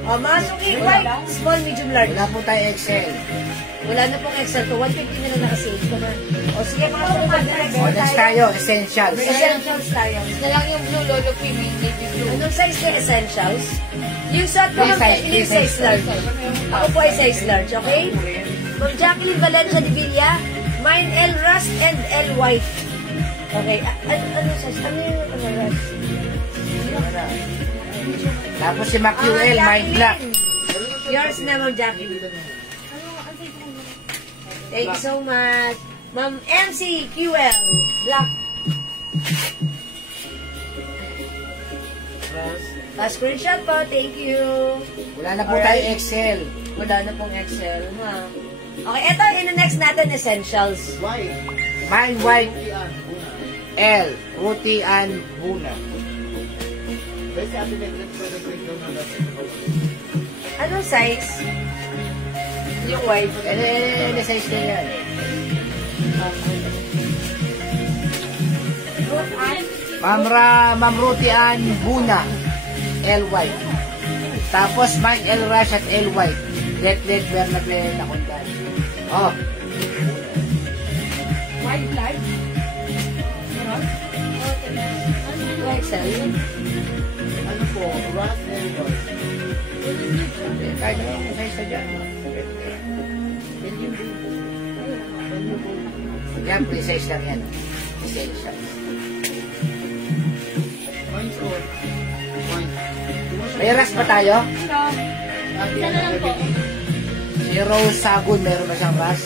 O, masuki, white, small, medium, large. Wala po tayo Excel. Wala na pong XL to. 150 na lang nakasave ko na. O, sige, mga O, next tayo, essentials. Essentials tayo. Na lang yung blue lolo premium, navy blue. Anong size na essentials? Yung suot ko, Free Ma'am size, Jacqueline, free size. size large. Ako po ay size large, okay? Ma'am Jacqueline Valencia de Villa, mine L rust and L white. Okay, ano size? Ano yung rust? Tapos si McQL, mind black. Yours na, Ma'am Jacqueline. Thank you so much. Ma'am MC QL, black. Screenshot po, thank you. Wala na po tayo Excel. Wala na pong Excel, ha? Okay, ito, in-next natin, essentials. White. Mine white Yan. Una. L. Ruti and Buna. Best ate Negret for the breakdown na natin. Anong size? Yung white. Ano size na yan? Ma'am Ruti and Buna. L white. Tapos mine L Rush at L white. Let Bernabé na kundan. Oh, White light. Meron? Excel. Ano po? Rust and white. kahit ano size na dyan. Yan, precise lang yan. Essential. Mine's all. White. May rush pa tayo? Ate Isa na lang po. Si Rose Sagun, meron ba siyang rush?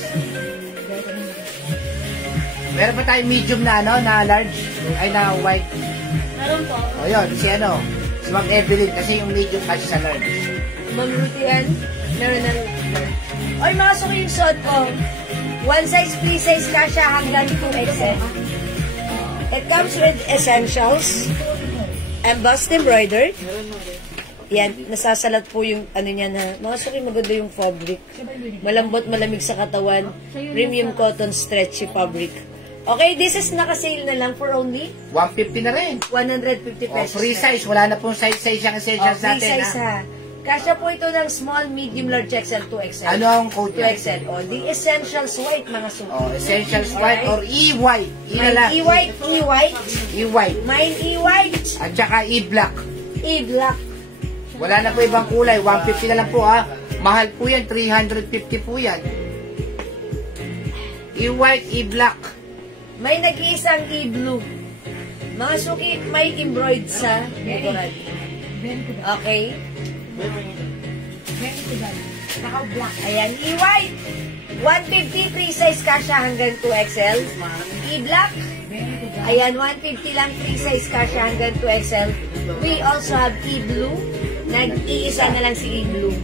Meron pa tayong medium na ano, na large, ay na white. Meron po. O yun, si ano, si Ma'am Evelyn, kasi yung medium kasi sa large. Ma'am Rutian, meron na rin. Oy, mga suki yung suot ko. One size, free size ka siya hanggang 2XL. It comes with essentials. Embossed embroidered. Yan, nasasalat po yung ano niyan ha. Mga suki, maganda yung fabric. Malambot, malamig sa katawan. Premium cotton stretchy fabric. Okay, this is naka-sale na lang for only 150 na rin. 150 O, pesos. free na. size, wala na pong size yung essentials Free natin. size ha. Kasya po ito ng small, medium, large XL, 2XL. Ano ang code niya? 2XL. O, the essentials white, mga suki. O, essentials white or E-white. E na Mine lang. E-white, E-white. E-white. Mine E-white, At saka E-black. E-black. Wala na po ibang kulay. 150 na lang po ha. Mahal po yan. 350 po yan. E-white, E-black. May nag-iisang E-blue. Mga suki, may embroidered sa likuran. Okay? Naka-black. Ayan, E-white. 150 free size kasha hanggang 2XL. E-black. Ayan, 150 lang free size kasha hanggang 2XL. We also have E-blue. Nag-iisa na lang si E-blue.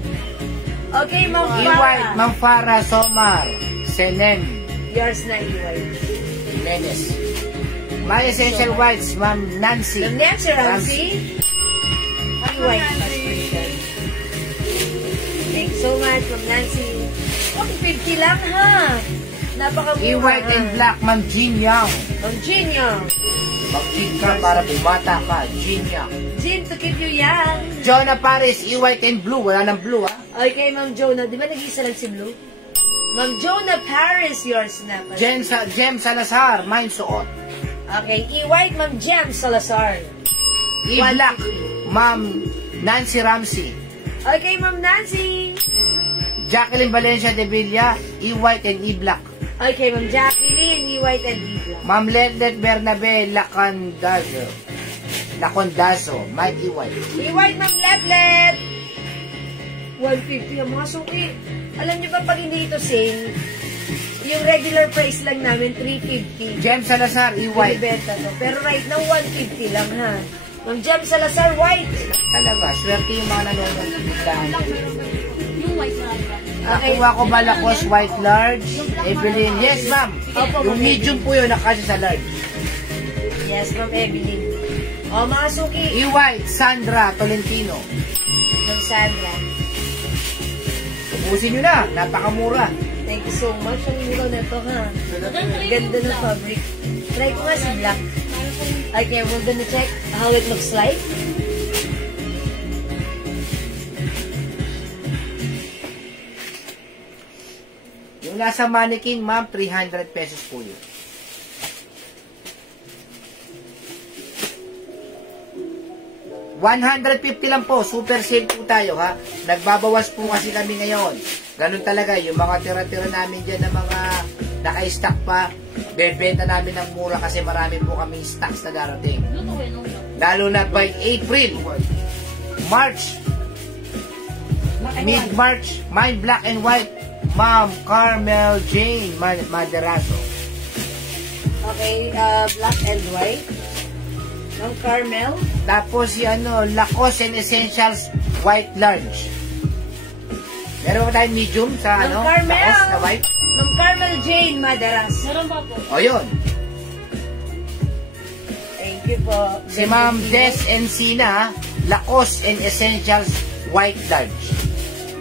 Okay, Ma'am E-white, Farah. Ma'am Farah, Somar, Senen, Yours na E-white. Menes. My essential whites, Ma'am Nancy. Ma'am Nancy Ramsey. E-white. Thank you so much, Ma'am Nancy. 150 lang ha. Napakamura. E-white and black, Ma'am Jean Young. Ma'am Jean Young. Mag-jean ka para bumata ka. Jean Young. Jean to keep you young. Jonah Paris, e-white and blue. Wala ng blue, ha? Okay, Ma'am Jonah. Di ba nag-iisa lang si Blue? Ma'am Jonah Paris, yours na. Jem Salazar, mine suot. Okay, E-white, Ma'am Jem Salazar. E-black, Ma'am Nancy Ramsey. Okay, Ma'am Nancy. Jacqueline Valencia de Villa, e-white and e-black. Okay, Ma'am Jacqueline, E-white and E-black. Ma'am Letlet Bernabe Lacondazo, mine e-white. E-white, Ma'am Letlet. 150 ang mga suki. Alam niyo ba pag hindi ito sale, yung regular price lang namin, 350. Jem Salazar, e-white. Ibenta to. Pero right now, 150 lang ha. Ma'am Jem Salazar, white. Talaga, swerte yung mga nanonood ng biglaan. Yung white na lang. Okay. Nakuha ko ba Lacoste white large? Evelyn, yes ma'am. Opo, Yung Ma'am medium po yun, nakasya sa large. Yes, Ma'am Evelyn. O, mga suki. E-white, Sandra Tolentino. Ma'am Sandra. Ubusin nyo na, napakamura. Thank you so much. Ang mura na ito, ha? Ganda ng fabric. Try ko nga si black. Okay, we're gonna check how it looks like. Yung nasa mannequin, ma'am, 300 pesos po yun. $150 lang po, super sale po tayo ha. Nagbabawas po kasi kami ngayon. Ganun talaga, yung mga tira-tira namin dyan na mga naka-stock pa, bebenta namin ng mura kasi marami po kaming stocks na darating. Lalo na by April, March, mid-March, mine black and white, Ma'am Carmel Jane Maderazo. Okay, black and white. Ma'am Carmel. Tapos si Lacoste and Essentials white large. Meron ba tayong medium sa Ma'am Carmel. Lacoste na white? Ma'am Carmel Jane Madaras. Meron pa po. O yun. Thank you po. Si Ma'am Des Encina, Lacoste and Essentials white large.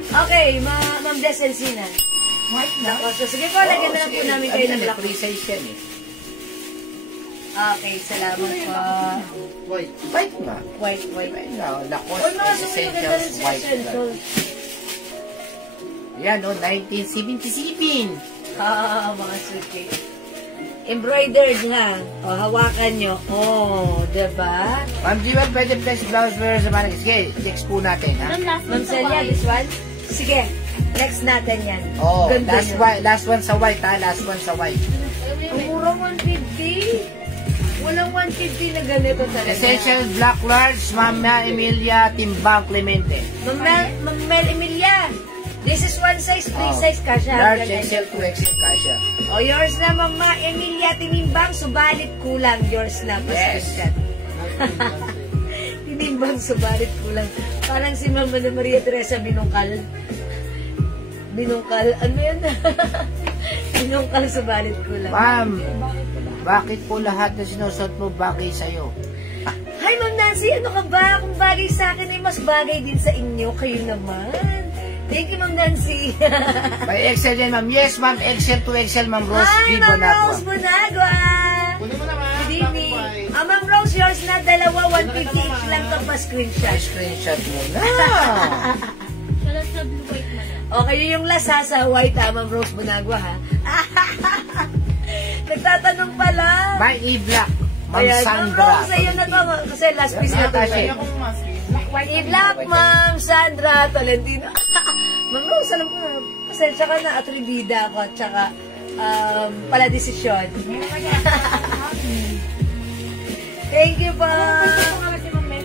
Okay, Ma'am Des Encina. White na. So, sige po, lagyan na lang po namin kayo ng black. Free size yan eh. Okay, salamat po. White. White nga. White. White nga. Lacoste Oy, mga and suki, maganda rin Essentials si white large. Essentials. Yan 1977. Mga suki. Embroidered ha. O, hawakan nyo. Oh, diba? Ma'am Jiwan, pwede flex blouse wear sa mannequin. Sige, text po natin ha. Ma'am Celia, this one? Sige, next natin yan. Oh, Ganda last niya. white, last one sa white ha, last one sa white. Ang mura 150. Walang 150 na ganito talaga. Essential Black Large, Mama Emilia Timbang Clemente. Ma'am Mel Emilia, this is one size, three size kasha. Large Ganyan. XL to XL kasha. O, yours na, Mama Emilia Tinimbang, subalit kulang. Yours na, Yes. Pascal. Tinimbang, subalit kulang. Parang si Mama na Maria Teresa Binungkal. Binungkal, ano yan? Binungkal, subalit kulang. Ma'am, bakit po lahat na sinusuot mo bagay sa'yo? Hi, Ma'am Nancy, ano ka ba? Kung bagay sa akin ay mas bagay din sa inyo. Kayo naman. Thank you, Ma'am Nancy. By XL yan, ma'am. Yes, ma'am. XL to XL, ma'am Rose Hi, D. Ma'am Bonagua. Rose Bonagua. Kunin mo naman. Good evening. Ma'am Rose, yours na dalawa. 150 each lang ka pa screenshot. Screenshot mo na. Wala sa blue white na lang. Okay, yung lasa sa white ha, Ma'am Rose Bonagua ha. Nagtatanong pala. My E-Black, Ma'am Ayan, Ma'am Sandra. Rose, sa'yo na to. Kasi last piece na to. Kasi, I-black, Ma'am Sandra Tolentino. Ma'am Rose, alam ko, pasensya ka na, atribida ako, at saka, pala desisyon. Thank you po.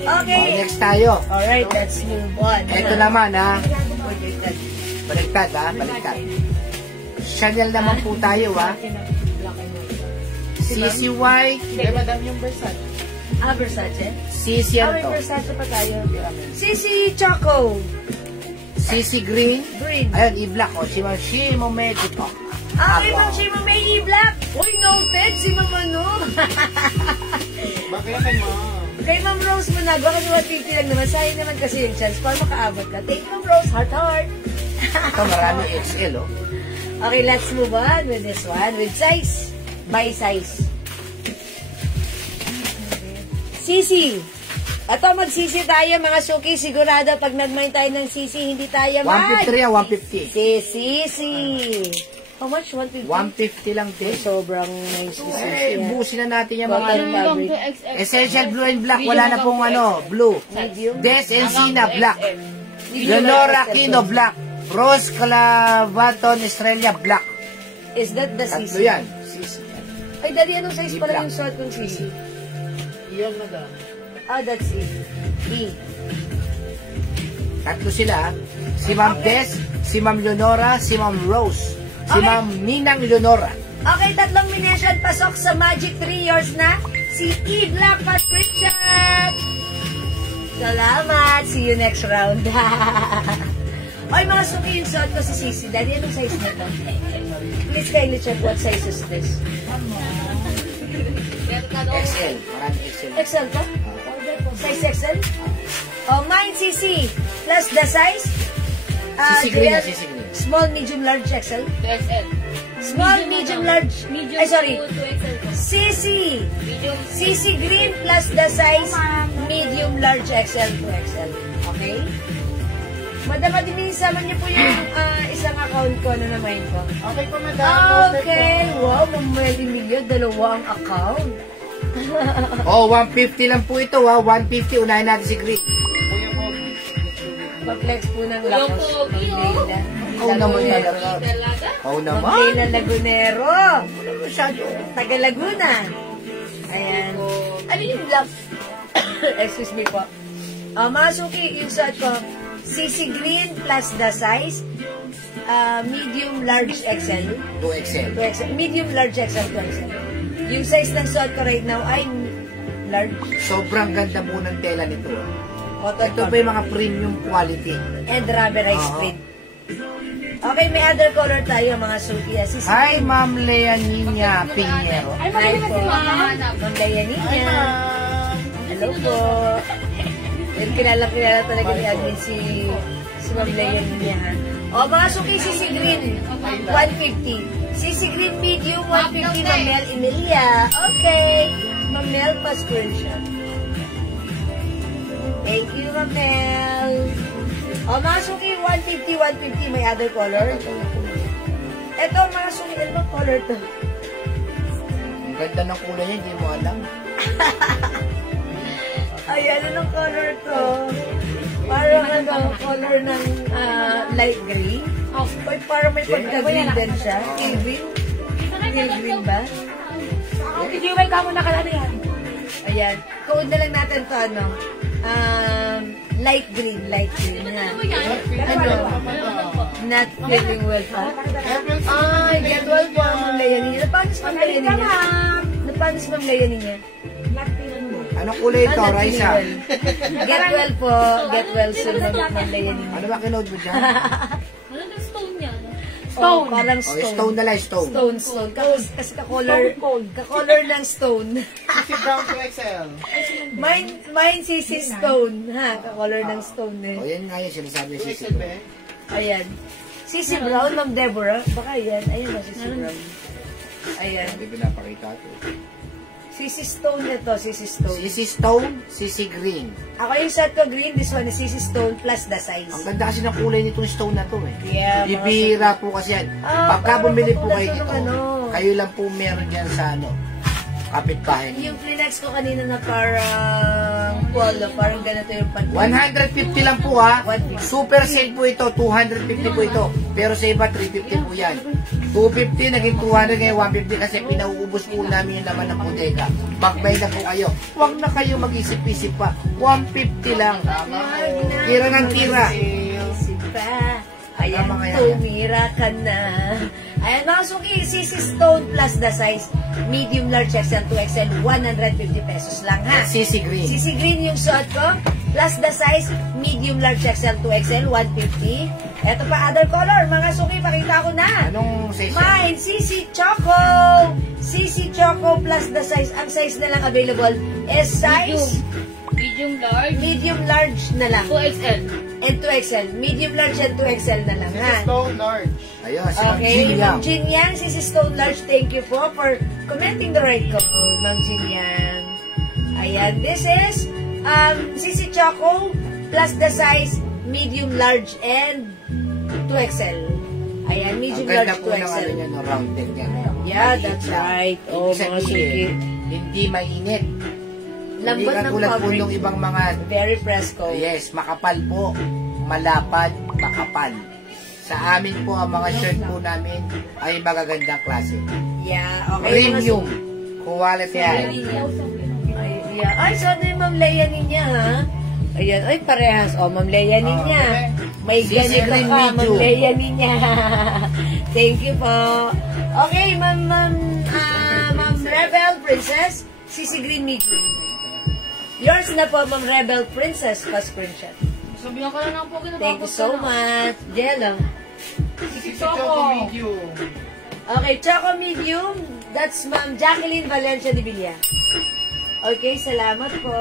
Okay. next tayo. Alright, let's move on. Ito naman ha. Baliktad ha, baliktad. Chanel naman po tayo ha. CC White. Kaya madam yung Versace. Versace? CC May ano to? Versace pa tayo. Sisi Choco. CC Green. Green. Ayun, i-black o. Si Ma'am Shimo Medito. Okay, Ma'am Shima, may i-black. Uy, noted si Ma'am ano. Bakit kay ma'am? Kay Ma'am Rose Managua, kasi 150 lang naman. Sayang naman kasi yung chance para makaabot ka. Thank you, Ma'am Rose. Heart, heart. Ito maraming XL oh. Okay, let's move on with this one. With size. By size. Sisi. Ito, magsisi tayo mga suki. Sigurado pag nagmay tayo ng sisi, hindi tayo 153 yan, 150. Sisi. How much? 150? 150 lang din. Sobrang nice sisi. Eh, busin na natin yung mga Cotton fabric. Essential blue and black. Wala na pong blue. Medium. Des Encina, black. Leonora Aquino, black. Rose Calavaton, Estrella, black. Is that the Tatlo sisi? yan. Sisi. Ay, daddy, anong size pala yung short ng sisi? Iyon, madam. Ah, that's it. E. Tatlo sila. Si Ma'am Des, si Ma'am Leonora, si Ma'am Rose, si Okay. Ma'am Ninang Leonora. Okay, tatlong mination pasok sa Magic 3 years na. Si E. Black Patricia. Salamat. See you next round. Oy, mga suki yung suot ko si Sisi. Daddy, anong size na ito? Please kindly check what size is this. XL. Marami XL. XL ba? Size XL? Oh, mine Sisi. Plus the size? Sisi green na, JL, sisi green. Small, medium, large, XL. 2XL. Small, medium, large. Medium Ay, sorry. to 2XL. Sisi. Medium. CC green plus the size medium, large, XL to XL. Okay? Madam, adiminisama niyo po yung isang account ko. Ano naman ko? Okay po, madam. Okay. Wow, Ma'am Emilio, dalawa ang account. Oh, 150 lang po ito, 150. Unahin natin si Green. Kuya po. Pag-flex po ng lakas. Pogi, oh. Leila. Ikaw naman talaga. Talaga? Oh naman. Leila Lagunero. Masyado. Taga Laguna. Ayan. Ano yung black? Excuse me po. Mga suki, yung suot ko, CC green plus the size, medium, large, XL. 2XL. 2XL. Medium, large, XL, 2XL. Yung size ng suot ko right now ay large. Sobrang ganda po ng tela nito. Cotton Ito pa yung mga premium quality. and rubberized Oo. print. Okay, may other color tayo mga suki. CC Hi, Ma'am Leonina Pinheiro. Hi po. Ma'am Leonina. Hello po. Yung kilala talaga ni admin si Ma'am Leonina, ha? O, mga suki, CC Green, 150. CC Green medium, 150, Ma'am Mel Emilia. Okay. Ma'am Mel, pa-screenshot. Thank you, Ma'am Mel. O, mga suki, 150, 150. May other color? Ito, mga suki, ano bang color to? Ang ganda ng kulay niya, hindi mo alam. Ay, ano ng color to? Parang ano, color ng light green. Ay, parang may pagka-green din siya. Teal green? Teal green ba? Ijiway ka muna ka na yan. Ayan. Code na lang natin to, ano? Light green, light green. Ha? Ano? Not feeling well pa? Ay, get well po, Ma'am Leonie. Napanis Ma'am Leonie niya? Napanis Ma'am Leonie niya? Anong kulay ito, Not Raisa? feeling well. Get well po. Get well soon, Ma'am Leonie. Ano ba kinood mo dyan? Ano yung stone niya? Oh, parang Oh, stone. stone na lang, stone. Stone. Kasi ka-color ng stone. Si Brown to XL. Mine CC Stone. Ha, ka-color ng stone eh. O, yan nga yung sinasabi ni To Sisi. XL ba? Ayan. CC Brown, Ma'am Deborah. Baka yan. Ayan na, CC Brown. Ayan. Hindi pinapakita ito. CC Stone ito, CC Stone. Sisi Stone, Sisi Green. Ako yung set ko green, this one is CC Stone plus the size. Ang ganda kasi ng kulay nitong stone na to eh. Yeah, mga Ibihira po kasi yan. Ah, Pagka parang bumili po katulad kayo to dito, ng ano. kayo lang po meron yan sa kapitbahay niyo. Yung Kleenex ko kanina na parang polo, parang ganito yung panty. 150 lang po ha. 150. Super sale po ito. 250 po ito. Pero sa iba, 350 po yan. 250, naging 200, ngayon 150 kasi pinauubos po namin yung laman ng bodega. Magbay na po kayo. Huwag na kayo mag-isip-isip pa. 150 lang. Tira ng tira. Isip pa. Ayan, Tama kaya yan. tumira ka na. Ayan, mga suki, CC Stone plus the size, medium, large, XL, 2XL, 150 pesos lang, ha? Sisi Green. CC Green yung suot ko, plus the size, medium, large, XL, 2XL, 150. Ito pa, other color. Mga suki, pakita ko na. Anong size yan? Mine, CC Choco. CC Choco plus the size. Ang size na lang available is size Medium large. Medium large na lang. 2XL. And 2XL. Medium large and 2XL na lang, ha? Stone large. Ayun, si Ma'am Okay, Jin Ma'am Yang. Jin Yang, Sisi Stone Large, thank you po for commenting the right code, Ma'am Jin Yang. Ayan, this is Sisi Choco plus the size medium large and 2XL. Ayan, Ang medium ganda large po ng ano 2XL. niya, no, rounded yan. Yeah, that's right. Oh, Ibig mga suki. sabihin, hindi mainit. Hindi Lambot ng katulad po fabric. nung ibang mga, Very fresco. yes, makapal po, malapad, makapal. Sa amin po, ang mga shirt po namin ay magagandang klase. Yeah, okay. Premium. Quality. Ay, yeah. Ay, so ano yung Ma'am Leia niya, ha? Ayan, ay parehas. Oh, Ma'am Leia niya. May Sisi ganito Green ka, Ma'am Medium. Leia niya. Thank you po. Okay, Ma'am Rebel Princess, Sisi Green Medium. Yours na po, Ma'am Rebel Princess, pa-screenshot. Sabihan ka lang po. Thank you so much. Jello. Choco medium. Okay, Choco Medium. That's Ma'am Jacqueline Valencia de Villa. Okay, salamat po.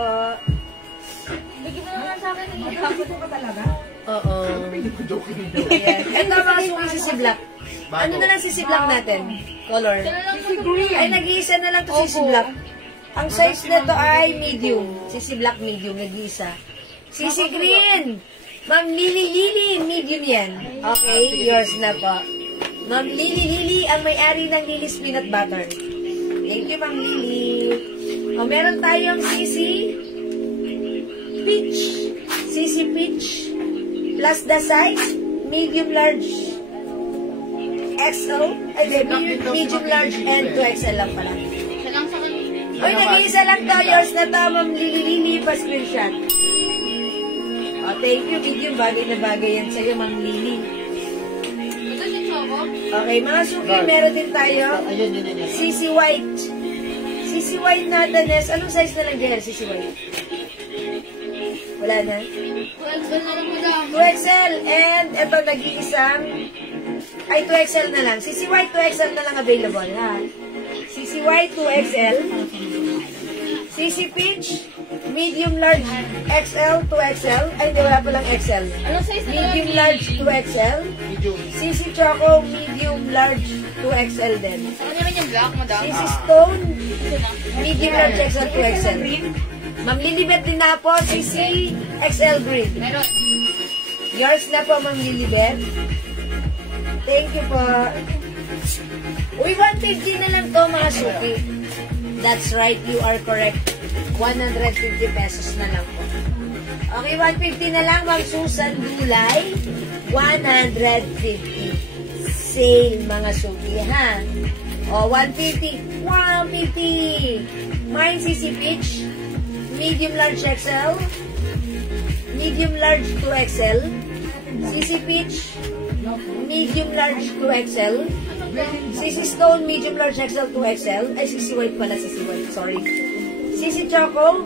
Bigyan mo naman sa akin. Magkakito ka talaga? Oo. Ayan. Ito mga suki si Black. Ano na lang si Black natin? Color. Ay, nag-iisa na lang to si Black. Ang size nito ay medium. Si Black medium, nag-iisa. Sisi Green. Ma'am Lily, medium yan. Okay, yours na po. Ma'am Lily, ang may-ari ng Lily's Peanut Butter. Thank you, Ma'am Lily. O, meron tayong Sisi Peach. Sisi Peach. Plus the size, medium large XO. Ay, medium large and 2XL lang pala. Siya lang sa kanila. Uy, nag-iisa lang to. Yours na to, Ma'am Lily, pa-screenshot. Oh, thank you, medium. Bagay na bagay yan sa'yo, Ma'am Lily. Ito si Choco. Okay, mga suki, meron din tayo. Ayun, yun. CC White. CC White natin, Nes. Anong size na lang dyan, CC White? Wala na. 2XL na lang mo lang. 2XL. And ito, nag-iisang. Ay, 2XL na lang. CC White, 2XL na lang available, ha? CC White, 2XL. CC Peach, medium large XL, 2XL. Ay, hindi, wala palang XL. Anong size na Medium large, 2XL. Medium. CC Choco, medium large, 2XL din. Saan naman yung black, madam? CC Stone, medium large XL, 2XL. Ma'am Lilibet din na po, CC XL Green. Meron. Yours na po, Ma'am Lilibet. Thank you po. Uy, 150 na lang to, mga suki. That's right, you are correct. 150 pesos na lang po. Okay, 150 na lang, Ma'am Susan Dulay. 150. Same, mga suki, ha? O, 150. 150. Mine, CC Peach. Medium large XL. Medium large 2XL. CC Peach. Medium large 2XL. CC Stone, medium large XL 2XL. Ay, CC White pala, CC White. Sorry. CC Choco,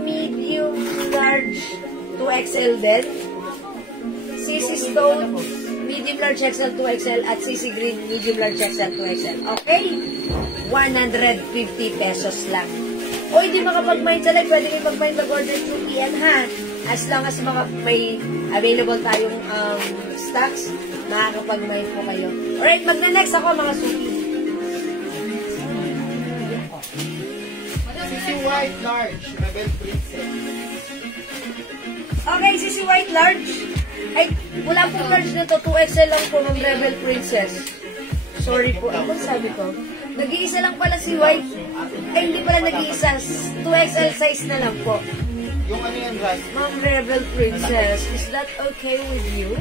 medium large 2XL din. CC Stone, medium large XL 2XL. At CC Green, medium large XL 2XL. Okay? 150 pesos lang. O, hindi makapag-mind sa live. Pwede kayo mag-mind mag-order 2 p.m. ha? As long as may available tayong stocks, makakapag-mind po kayo. Alright, magna-next ako mga suki. CC White large. Rebel Princess. Okay, CC White large. Ay, wala pong large na to. 2XL lang po ng Rebel Princess. Sorry po. Ano sabi ko? Nag-iisa lang pala si White. Ay, hindi pala nag-iisa. 2XL size na lang po. Yung ano yan, Ras? Ma'am Rebel Princess, is that okay with you?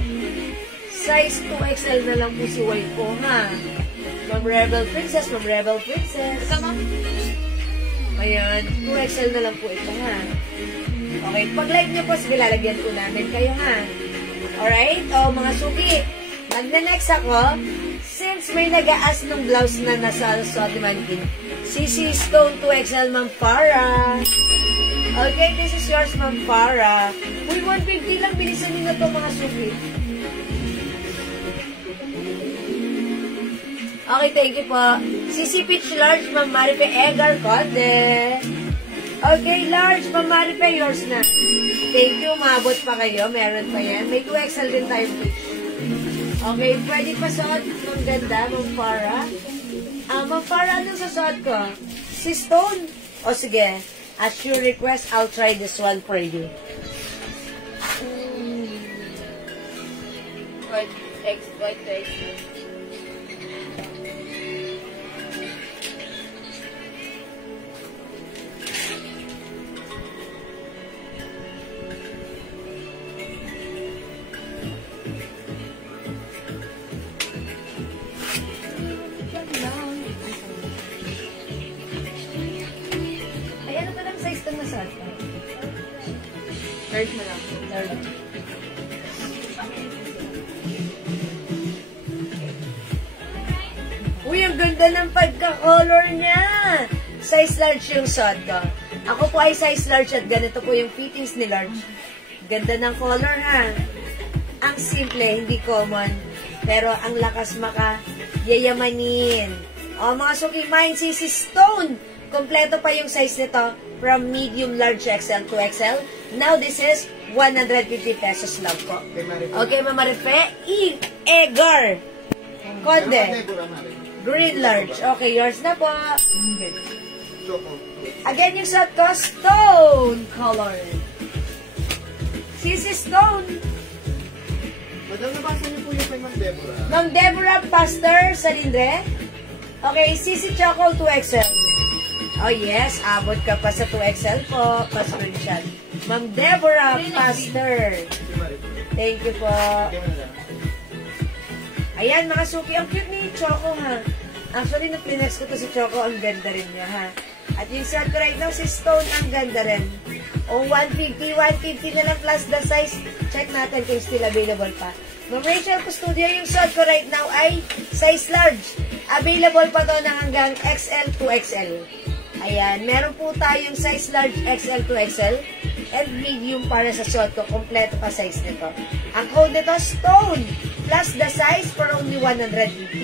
Size 2XL na lang po si White po, ha? Ma'am Rebel Princess, Ma'am Rebel Princess. Tama? Ayan, 2XL na lang po ito, ha? Okay, pag-like nyo po, sige, lalagyan po namin kayo, ha? Alright? O, mga suki, magna-next ako. Since may nag-aas ng blouse na nasa Swati Mankin, CC Stone 2XL, Ma'am Farah. Okay, this is yours, Ma'am Farah. Uy, 150 lang, bilisan nyo na to, mga suki. Okay, thank you po. CC Peach Large, Ma'am Marife Edgar Conde. Okay, large. Ma'am Marife, yours na. Thank you. Umabot pa kayo. Meron pa yan. May 2XL din tayo. Okay, pwede pa suot. Ang ganda, Ma'am Farah. Ma'am Farah, anong sasuot ko? Si Stone? O sige, as your request, I'll try this one for you. White X. Ay, ano pa lang size itong nasuot ko? Large na lang. Large. Uy, ang ganda ng pagka-color niya. Size large yung suot ko. Ako po ay size large at ganito po yung fittings ni large. Ganda ng color ha. Ang simple, hindi common. Pero ang lakas yayamanin. O mga suki mine, si Stone. Kompleto pa yung size nito from medium, large, XL to XL. Now this is 150 pesos lang po. Okay, Mama Refe. Egar. Konde. Green large. Okay, yours na po. Again, yung suot ko, Stone color. Sisi Stone. Madam, nabasa niyo po yung kay Ma'am Deborah. Ma'am Deborah Pastor Salindre. Okay, Sisi Choco 2XL. Oh yes, abot ka pa sa 2XL po. Pa-screenshot. Ma'am Deborah Pastor. Thank you po. Ayan, mga suki. Ang cute ni Choco, ha. Actually, nung pinex ko to si Choco, ang ganda rin niya, ha. At yung suot ko right now, si Stone, ang ganda rin. O, 150 na lang plus the size. Check natin kung still available pa. Ma'am Rachel Custodio, yung suot ko right now ay size large. Available pa to na hanggang XL to XL. Ayan, meron po tayong size large XL to XL and medium para sa suot ko. Kompleto pa size nito. Ang code nito, Stone, plus the size for only 150,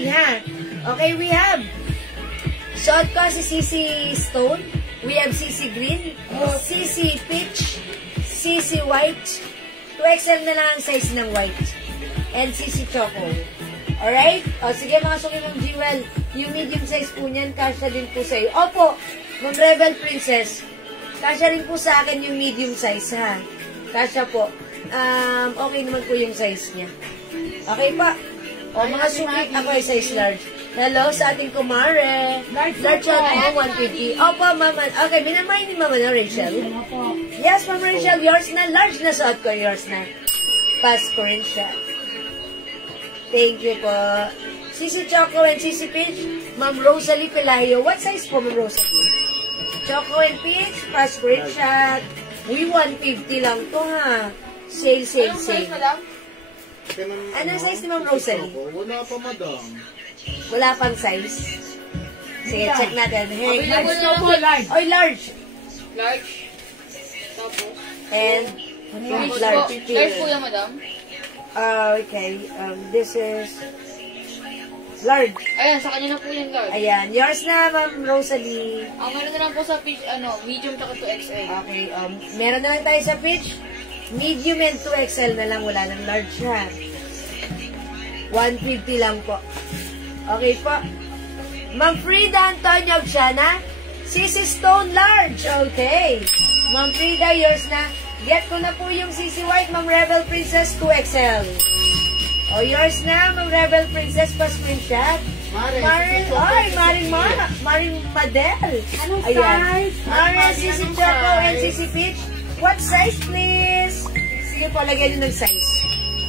ha? Okay, we have suot ko si CC Stone, we have CC Green, CC Peach, CC White, 2XL na lang ang size ng white, and CC Choco. Alright? O, sige mga suki mong Jewel, yung medium size po niyan, kasya din po sa iyo. Opo, Ma'am Rebel Princess, kasya rin po sa akin yung medium size, ha? Kasya po. Okay naman po yung size niya. Okay pa. O, mga suki, ako ay size large. Hello sa ating kumare. Large out mo, 150. Opo, mama. Okay, minamay ni mama na, Rachel. Yes, Ma'am Rachel, yours na. Large na suot ko, yours na. Pass screenshot. Thank you po. Sisi Choco and Sisi Peach, Ma'am Rosalie Pelayo. What size po, Ma'am Rosalie? Choco and Peach, pass screenshot. We 150 lang to, ha. Sale, sale, Anong size, sale. madam? Anong size ni Ma'am Rosalie? Wala pa, madam. Wala pang size. Sige, check natin. Hey, Available na lang po, large. Oy, large. Large. Tapos. And Large large. po. Large po yan, madam. Okay. This is large. Ayan, sa kanya na po yung large. Ayan. Yours na, Ma'am Rosalie. Ang meron na lang po sa pitch, medium taka to XL. Okay. Meron na lang tayo sa pitch. Medium and 2XL na lang. Wala ng large, ha. 150 lang po. Okay po. Ma'am Frida Antonio Agsiana. CC Stone large. Okay. Ma'am Frida, yours na. Get ko na po yung CC White, Ma'am Rebel Princess 2XL. O, yours na, Ma'am Rebel Princess, pa-screenshot. Marin Madel. Anong Ayan. size? Marin, CC Choco, and CC Peach. What size, please? Sige po, lagyan nyo ng size.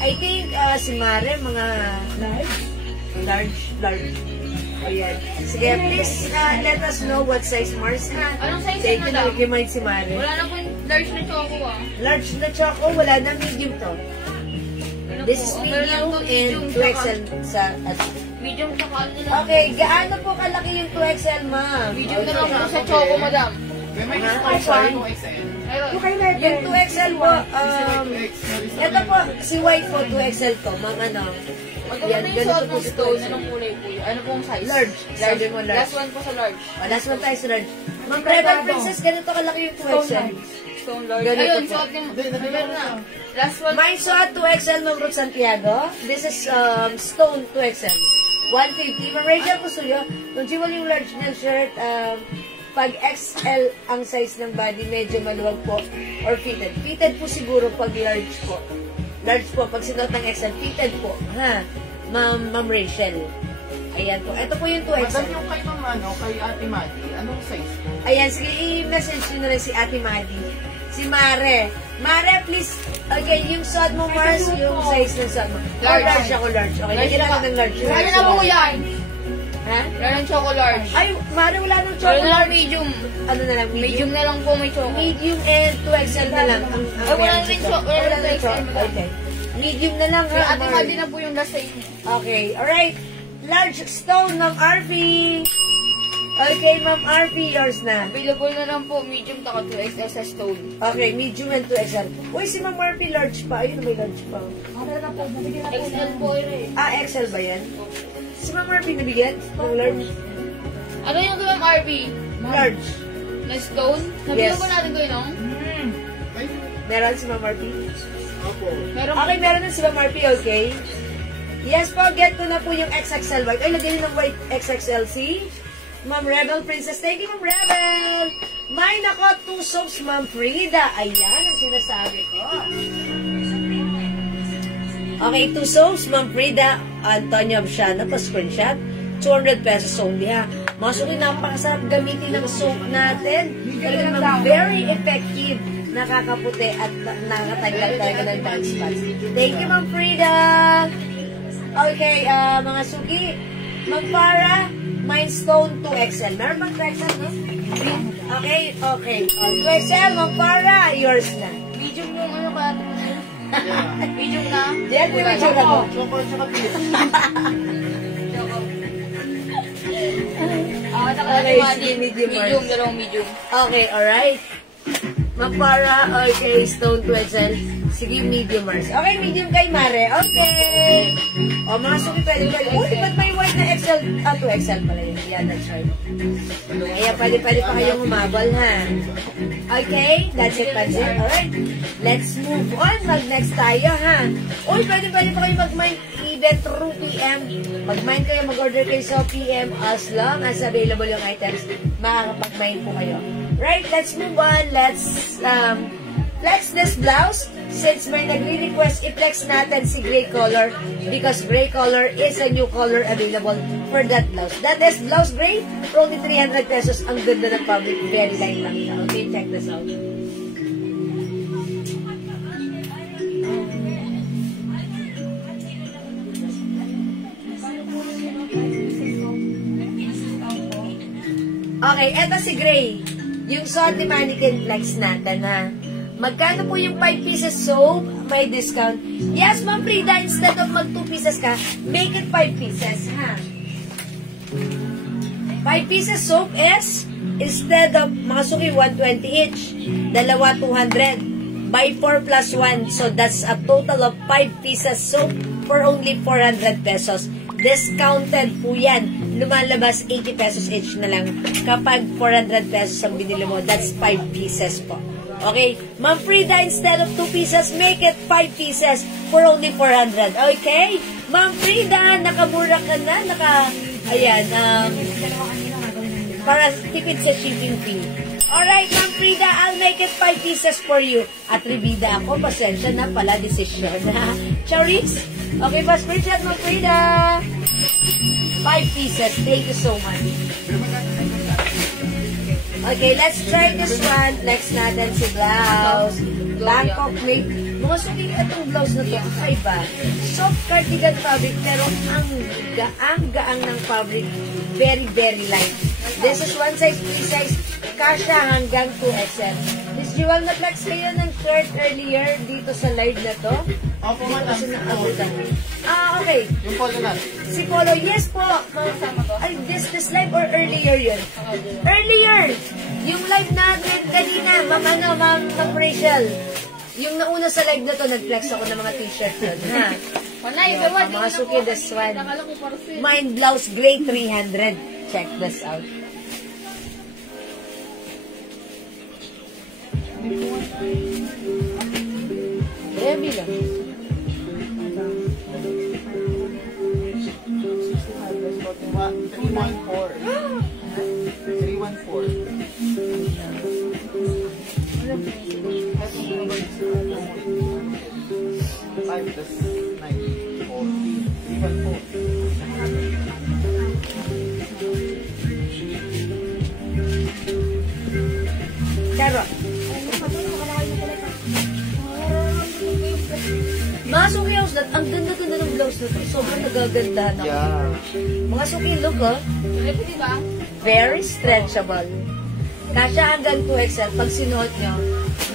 I think, si Mare, mga large. Ayan. Sige, please, let us know what size Mars, ha? Anong size Thank yun, you madam? na remind si Mare. Wala na po yung large na choco, Large na choco, wala na medium to. Ano This po? is Ang meron lang medium po, and medium 2XL sa Medium tsaka ano lang. Okay, gaano po kalaki yung 2XL, ma'am? Medium na lang po sa choco, madam. May sorry. Ayun. Yung 2XL po, ito po, si White po, 2XL to, mga Magkano yung suot ng stone? Anong kulay po yun? Ano pong size? Large. Sabi mo large. Last one po sa large. Last one tayo sa large. Ma'am Rebel Princess, ganito kalaki yung 2XL. Stone large. Ganito Ayun, po. suot yung... Meron na. Last one. My suot 2XL, Ma'am Ruth Santiago. This is stone 2XL. 150. Ma'am Rachel Pusuyo, kung siwal yung large na shirt, pag XL ang size ng body, medyo maluwag po or fitted. Fitted po siguro pag large po. Large po, pag sinuot ng XL, fitted po. Ha? Ma'am Rachel. Ayan po. Ito po yung 2XL. Madam yung kay Ma'am, kay Ate Maddie, anong size po? Ayan, sige, i-message nyo na rin si Ate Maddie. Si Mare. Mare, please. Okay, yung suot mo, Mars, yung size ng suot mo. Large. Large ako, large. Okay, lagyan natin ng large. Ano na po yan? Ha? Meron ng choco large. Ay, Mare, wala nang Meron chocolate. na lang medium. Ano na lang, Medium na lang po may choco. Medium and 2XL na lang. Ay, wala na rin choco. Wala na rin choco. Okay. Medium na lang, Kaya ha? Ate Maddie na po yung last sa inyo. Okay, alright. Large stone, Ma'am RP. Okay, Ma'am RP, yours na. Available na lang po, medium taka 2XL sa stone. Okay, medium and 2XL. Uy, si Ma'am RP large pa. Ayun, may large pa. XL po yun eh. XL ba yan? Si Ma'am RP nabigyan ng large? Ano yung kay Ma'am RB? Large. Na stone? Yes. Nabila po natin ko yun, no? Ay, Meron si Ma'am RP? opo. Meron Okay, meron na si Ma'am RP, okay? Yes po, get ko na po yung XXL white. Ay, lagyan ng white XXL, see? Ma'am Rebel Princess. Thank you, Ma'am Rebel. May nako, 2 soaps, Ma'am Frida. Ayan ang sinasabi ko. Okay, 2 soaps, Ma'am Frida. Antonio Abshana, pa-screenshot. 200 pesos only, ha? Mga suki, napakasarap gamitin ng soap natin. Talagang very effective. Nakakaputi at nakakatanggal talaga ng dark spots. Thank you, Ma'am Frida. Okay, mga suki. Magpara. Mindstone 2XL. Meron bang 2XL, no? Okay, okay. 2XL, magpara. Yours na. medium yung ano kaya ito. Medium na. Diyan mo yung tsura mo. Choco, tsaka pili. Saka Okay, Ate Maddie, medium medium, orange. dalawang medium. Okay, alright. Magpara, okay, stone 2XL. Sige, medium Mars. Okay, medium kay Mare. Okay. O, mga suki, pwede. Uy, ba't may white na XL? 2XL pala yun. Yeah, that's right. Kaya pwede pa kayong humabal, ha? Okay, that's it. Alright. Let's move on. Mag-next tayo, ha? Uy, pwede pa kayo mag-mind event through PM. Mag-mind kayo, mag-order kayo sa PM as long as available yung items. Makakapag-mind po kayo. Right, let's move on. Let's flex this blouse. Since may nagre-request, i-flex natin si gray color because gray color is a new color available for that blouse. That is blouse gray for only 300 pesos. Ang ganda ng fabric. Very light lang siya. Okay, check this out. Okay, eto si gray. Yung suot ni Mannequin Flex natin, ha? Magkano po yung 5 pieces soap? May discount. Yes, Ma'am Frida, instead of mag 2 pieces ka, make it 5 pieces, ha? 5 pieces soap is, instead of, mga suki, 120 each. Dalawa, 200. Buy 4 plus 1. So, that's a total of 5 pieces soap for only 400 pesos. Discounted po yan. Lumalabas 80 pesos each na lang. Kapag 400 pesos ang binili mo, that's 5 pieces po. Okay? Ma'am Frida, instead of 2 pieces, make it 5 pieces for only 400. Okay? Ma'am Frida, nakamura ka na. Ayan, para tipid sa shipping fee. Alright, Ma'am Frida, I'll make it 5 pieces for you. At ribida ako, pasensya na pala, desisyon. Charis? Okay, pa screenshot, Ma'am Frida. 5 pieces. Thank you so much. Okay, let's try this one. Next natin si blouse. Bangkok made. Mga suki, itong blouse na to, kakaiba. Soft cardigan fabric, pero ang gaang ng fabric. Very, very light. This is one size, 3 size. Kasha hanggang 2XL. Miss Jewel, na-flex kayo ng shirt earlier dito sa live na to? Opo, Hindi ko madam. kasi naabutan. Okay. Yung polo natin. Si Polo, yes po. Ay, this live or earlier yun? Earlier! Yung live natin kanina, Ma'am Rachel. Yung nauna sa live na to, nag-flex ako ng mga t-shirt yun, ha? Panay, Yeah, gawa. mga suki, this one. Nakala ko parcel. Mind Blouse Gray 300. Check this out. Heavy lang. Charot. Mga suki house, ang ganda-ganda ng blouse na to. Sobrang nagagandahan ako. Yeah. Mga suki, look, oh. Di ba? Very stretchable. Kasya hanggang 2XL. Pag sinuot nyo,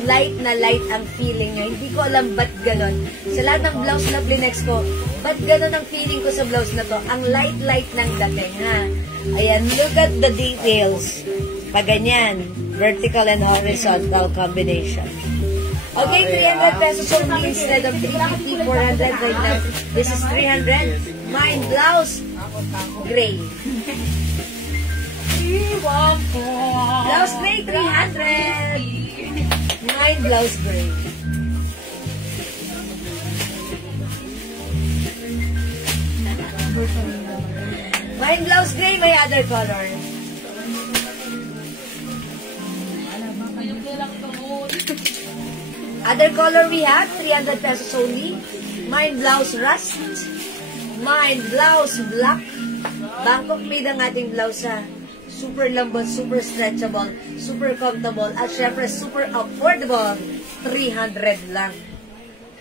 light na light ang feeling nyo. Hindi ko alam ba't ganon. Sa lahat ng blouse na blinex ko, ba't ganon ang feeling ko sa blouse na to? Ang light-light ng dating, ha? Ayan, look at the details. Pag ganyan, vertical and horizontal combination. Okay, 300 pesos only instead of 350, 400 right now. This is 300. Mine blouse, gray. Blouse gray, 300. Mine blouse gray. Mine blouse gray, may other color. Other color we have, 300 pesos only. Mine blouse rust. Mine blouse black. Bangkok made ang ating blouse, ha. Super lambot, super stretchable, super comfortable, at syempre super affordable. 300 lang.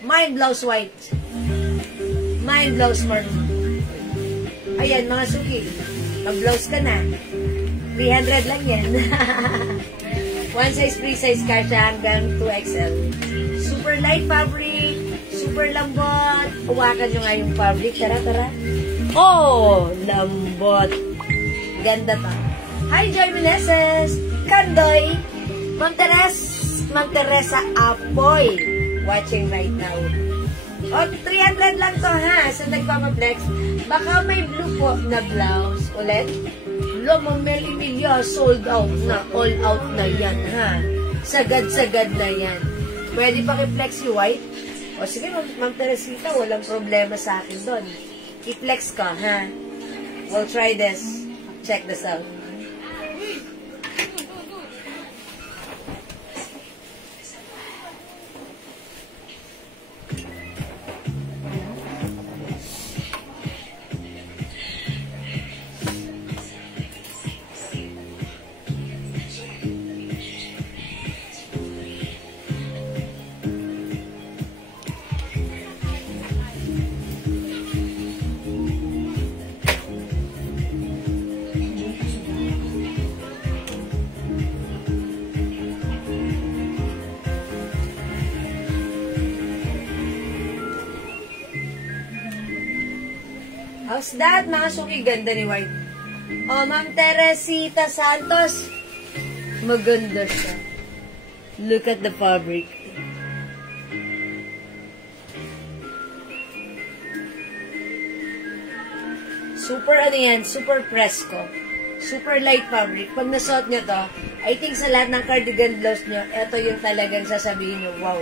Mine blouse white. Mine blouse maroon. Ayan, mga suki. Mag-blouse ka na. 300 lang yan. One size, free size kasha hanggang 2XL. Super light fabric, super lambot. Hawakan nyo nga yung fabric. Tara, tara. Oh, lambot. Ganda to. Hi, Joy Meneses. Kandoy. Ma'am Teresa Apoy. Watching right now. O, 300 lang to, ha. Sa nagpapaplex. Baka may blue po na blouse. Ulit. Lomo Melimilya, sold out na. All out na yan, ha. Sagad-sagad na yan. Pwede pa i-flex yung white? O sige, Ma'am Teresita, walang problema sa akin doon. I-flex ka, ha? We'll try this. Check this out. How's that, mga suki? Ganda ni white. Oh, Ma'am Teresita Santos. Maganda siya. Look at the fabric. Super ano yan, super fresco. Super light fabric. Pag nasuot nyo to, I think sa lahat ng cardigan blouse nyo, ito yung talagang sasabihin nyo, wow,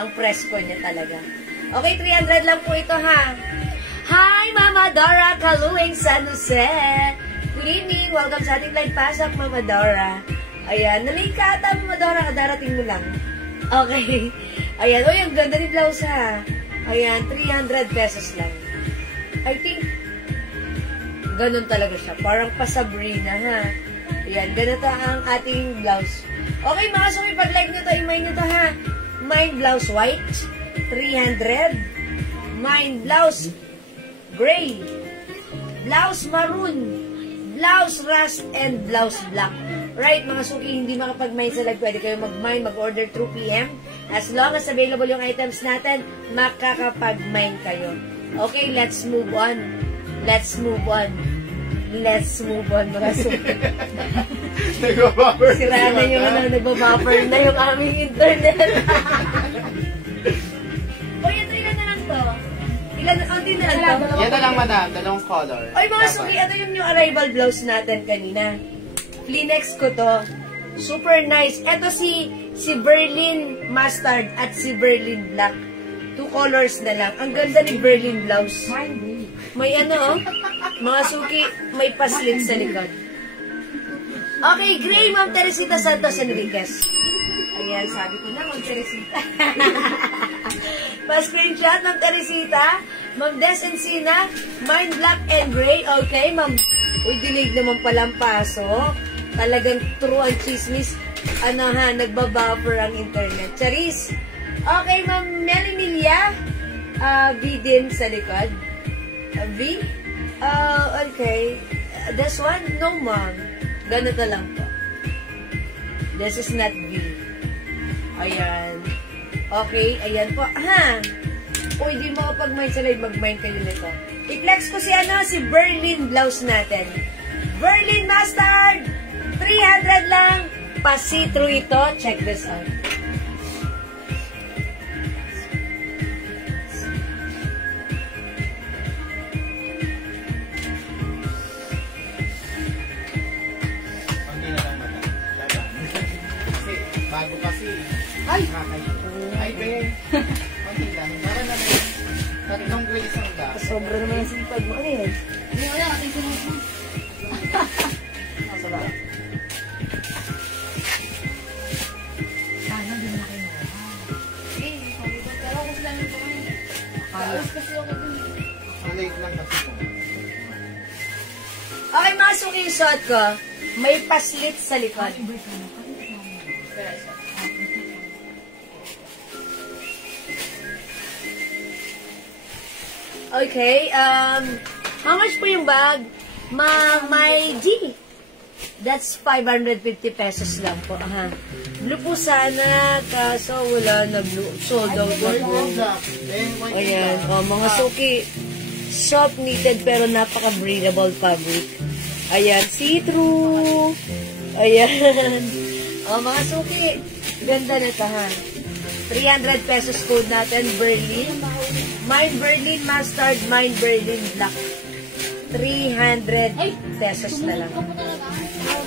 ang fresco niya talaga. Okay, 300 lang po ito, ha. Hi, Mama Dora Kaluing San Jose. Good evening. Welcome sa ating live pasok, Mama Dora. Ayan, nalate ka ata, Mama Dora. Kadarating mo lang. Okay. Ayan, oh, yung ganda ni blouse, ha. Ayan, 300 pesos lang. I think, ganun talaga siya. Parang pa Sabrina, ha. Ayan, ganito ang ating blouse. Okay, mga sumi, pag-like nyo to, i-mind nyo to, ha. Mine blouse white, 300. Mine blouse gray, blouse maroon, blouse rust, and blouse black. Right, mga suki, hindi makapag-mine sa live. Pwede kayo mag-mine, mag-order through PM. As long as available yung items natin, makakapag-mine kayo. Okay, let's move on. Let's move on. Let's move on, mga suki. Nag-buffer. Sira na yung nag-buffer na yung aming internet. Yan na lang, madam. Dalawang color. Ay, mga suki, ano yung new arrival blouse natin kanina? Flinex ko to. Super nice. Ito si Berlin Mustard at si Berlin Black. 2 colors na lang. Ang ganda ni Berlin blouse. May ano, oh. Mga suki, may paslit sa likod. Okay, gray, Ma'am Teresita Santos Enriquez. Ayan, sabi ko na, Ma'am Teresita. Pa-screenshot, Ma'am Teresita. Ma'am Des Encina, mine black and gray. Okay, Ma'am. Uy, dinig naman palang paso. Talagang true ang chismis. Ano ha, nagbabuffer ang internet. Charis. Okay, Ma'am Melimilia. V din sa likod. V? Okay. This one? No, Ma'am. Ganito lang po. This is not V. Ayan. Okay, ayan po. Ha! O, hindi mo kapag mind sa live, mag-mind kayo nito. I-flex ko si Berlin blouse natin. Berlin Mustard! 300 lang. Pa-see-through ito. Check this out. Bago kasi. Ay! Ay, Ben. Konti lang. Meron na rin. Tatlong gray isang da. Sobra naman ang sipag mo. Ano yan? Hindi ko yan, ating sinusun. Nasa ba? Sana din na kayo. Okay, sabi ko, pero kung sila nito ngayon. Alas kasi ako dun. Malate lang kasi po. Okay, mga suki yung suot ko. May paslit sa likod. Okay, how much po yung bag? My G. That's 550 pesos lang po. Aha. Blue po sana, kaso wala na blue. Sold out na blue. Ayan, mga suki. Soft knitted pero napaka-breathable fabric. Ayan, see-through. Ayan. Mga suki. Ganda na ito, ha. 300 pesos code natin, Berlin. Mine Berlin Mustard, mine Berlin Black. 300 pesos na lang.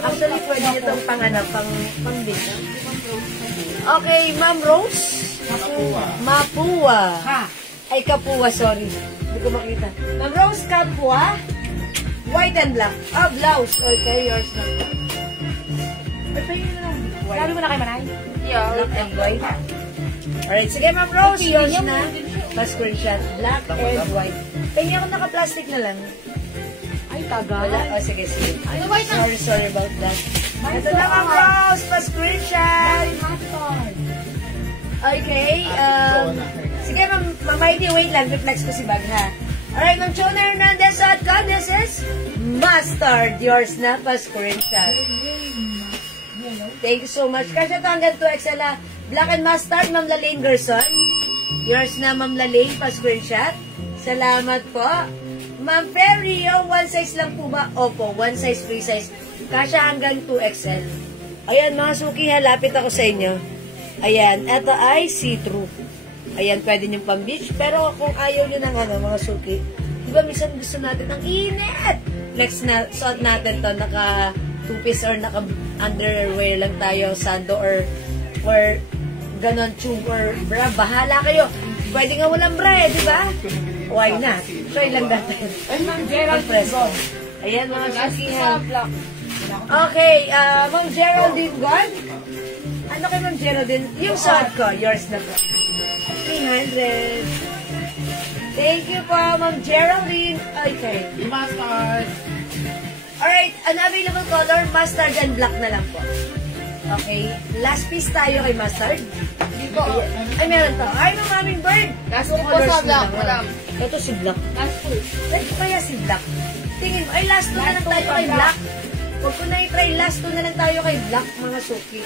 Actually, pwede nyo itong pang-din. Okay, Ma'am Rose. Mapua. Ay, Kapua, sorry. Hindi ko makita. Ma'am Rose, Kapua. White and black. Blouse. Okay, yours na. Sabi mo na kay Manay? Yeah, Black and white. Alright, sige Ma'am Rose, yours na. Pa-screenshot. Black and white. Tingnan ako naka-plastic na lang. Ay, tagal. Wala. O, sige, sige. Ano ba ito? Sorry about that. Ito na Ma'am Rose, pa-screenshot. Okay, sige Ma'am Heidi, wait lang. Reflex ko si bag, ha? Alright, Ma'am Chona Hernandez at God, this is Mustard. Yours na, pa-screenshot. Thank you so much. Kasi ito hanggang 2XL, ha? Black and Mustard, Ma'am Lalaine Gerson. Yours na, Ma'am Lalaine, pa-screenshot. Salamat po. Ma'am Ferry, one size lang po ba? Opo, one size, free size. Kasya hanggang 2XL. Ayan, mga suki, halapit ako sa inyo. Ayan, ito ay see-through. Ayan, pwede nyo pang beach. Pero kung ayaw nyo ng mga suki, di ba minsan gusto natin ang init? Next na, suot natin to, naka two-piece or naka underwear lang tayo, sando or ganon, tube or bra. Bahala kayo. Pwede nga walang bra di ba? Why not? Try lang natin. Ay, Ma'am Geraldine. Ayan, mga suki ha. Okay, Ma'am Geraldine Gon. Ano kay Ma'am Geraldine? Yung suot ko, yours na po. 300. Thank you po, Ma'am Geraldine. Okay. Mustard. Alright, an available color, mustard and black na lang po. Okay, last piece tayo kay mustard. Hindi po. Ay, meron to. Ay, Ma'am Aming Bird. Last po po sa black, madam. Ito si black. Last po. Ito kaya si black. Tingin mo, ay last two na lang tayo kay black. Huwag ko na i-try, last two na lang tayo kay black, mga suki.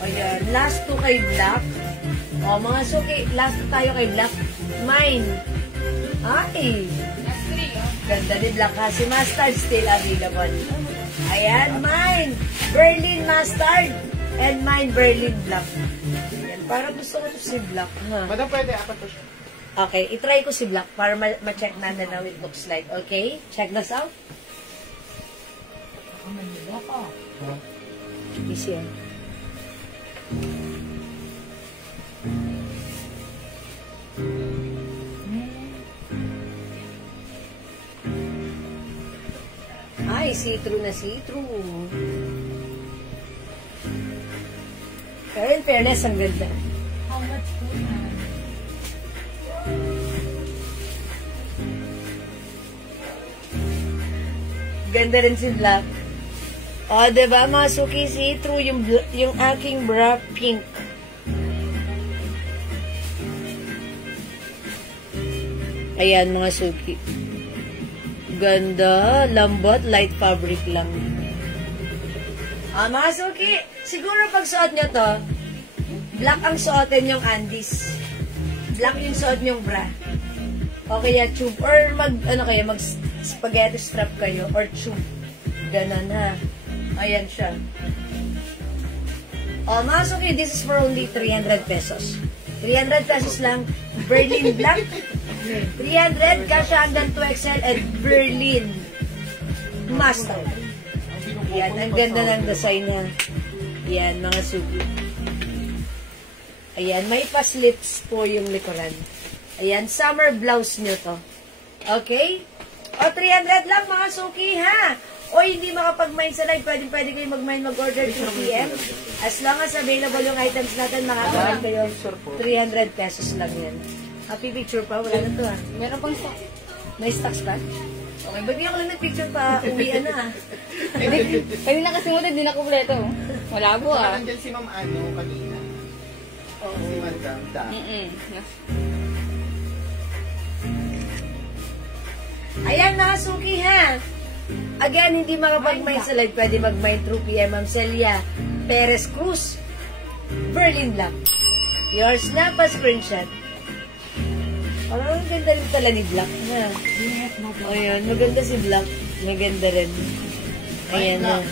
Ayan, last two kay black. O, mga suki, last two tayo kay black. Mine. Ay. Last 3, Ganda ni black ha. Si mustard still available. Ayan, mine. Berlin mustard. And mine Berlin black. Ayan, parang gusto ko to si black. Ha? Madam, pwede apat po siya. Okay, itry ko si Black para ma-check natin how it looks like. Okay? Check this out. Easy yan. Ay, see-through na see-through. Pero in fairness, ang ganda. How much po na? Ganda rin si Black. O, diba, mga suki, see-through yung aking bra pink. Ayan, mga suki. Ganda, lambot, light fabric lang. Mga suki, siguro pag suot nyo to, black ang suotin yung undies. Black yung suot yung bra. O kaya tube, or mag spaghetti strap kayo, or tube. Ganon ha. Ayan siya. O, mga suki, this is for only 300 pesos. 300 pesos lang. Berlin black. 300, kasha hanggang 2XL at Berlin Mustard. Yan, ang ganda ng design niya. Yan, mga suki. Ayan, may pa-slits po yung likuran. Ayan, summer blouse nyo to. Okay? O, 300 lang, mga suki, ha? O, hindi makapag-mine sa live, pwede kayo mag-mine, mag-order 2 PM. As long as available yung items natin, makakaroon kayo 300 pesos lang yan. Happy picture pa, wala na to, ha? Meron pang stock. May stocks pa? Okay, ba't di ako lang nag-picture pa? Uwian na, ha? Kanina kasi mo hindi na kumpleto. Wala po ah. Nandyan si Ma'am Ano kanina. Oo. Si Madam Da. Ayan, mga suki, ha? Again, hindi makapag-mine sa live. Pwede mag-mine through PM Ma'am Celia Perez Cruz. Berlin Black. Yours na pa screenshot. Parang ang ganda rin pala ni Black, ha? Ayan, maganda si Black. Maganda rin. Ayan na.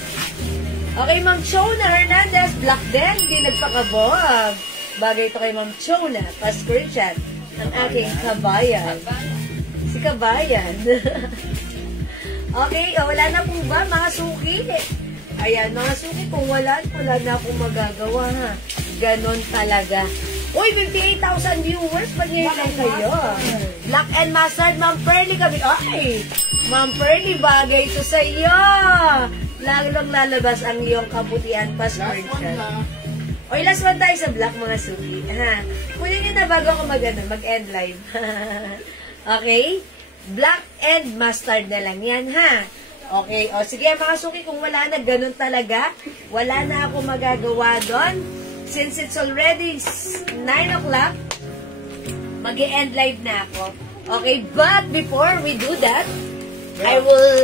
Okay, Ma'am Chona Hernandez. Black din. Hindi nagpakabog. Bagay ito kay Ma'am Chona. Pa-screenshot. Ang aking kabayan. Si kabayan. Okay, wala na po ba, mga suki? Ayan, mga suki, kung wala na akong magagawa, ha? Ganon talaga. Uy, 58,000 viewers. Pag-ngayon lang kayo. Black and Mustard, Ma'am Pearly kami. Ay! Ma'am Pearly, bagay ito sa iyo. Lalong lalabas ang iyong kabutihan pa, Last one na. Uy, last one tayo sa Black, mga suki. Ha? Kunin nyo na bago ako mag-end live. Okay? Black and Mustard na lang yan, ha? Okay, o sige mga suki, kung wala na, ganun talaga. Wala na ako magagawa doon. Since it's already 9 o'clock, mag-e-end live na ako. Okay, but before we do that, I will,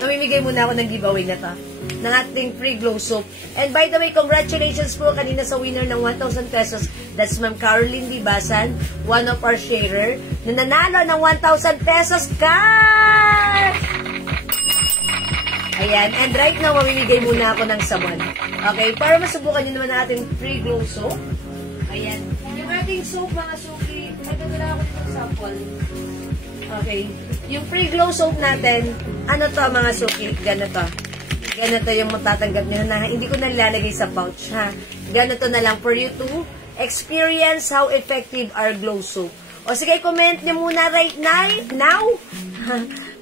mamimigay muna ako ng giveaway na to. Ng ating free glow soap. And by the way, congratulations po kanina sa winner ng 1,000 pesos. That's Ma'am Caroline Dibasan, one of our sharer, na nanalo ng 1,000 pesos cash! Ayan, and right now, mamimigay muna ako ng sabon. Okay, para masubukan nyo naman ang ating free glow soap. Ayan, yung ating soap, mga suki, magdadala ako ng sample. Okay, yung free glow soap natin, ano to mga suki, ganito. Ganito yung matatanggap nyo na hindi ko nalalagay sa pouch, ha. Ganito na lang for you to experience how effective our glow soap. O sige, comment nyo muna right now.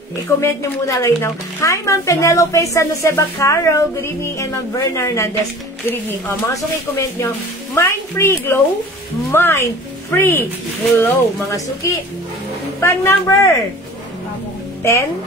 I-comment nyo muna right now. Hi, Ma'am Penelope San Jose Bacaro. Good evening. And Ma'am Berna Hernandez. Good evening. O, mga suki, comment nyo. Mind Free Glow. Mind Free Glow. Mga suki. Pag number 10,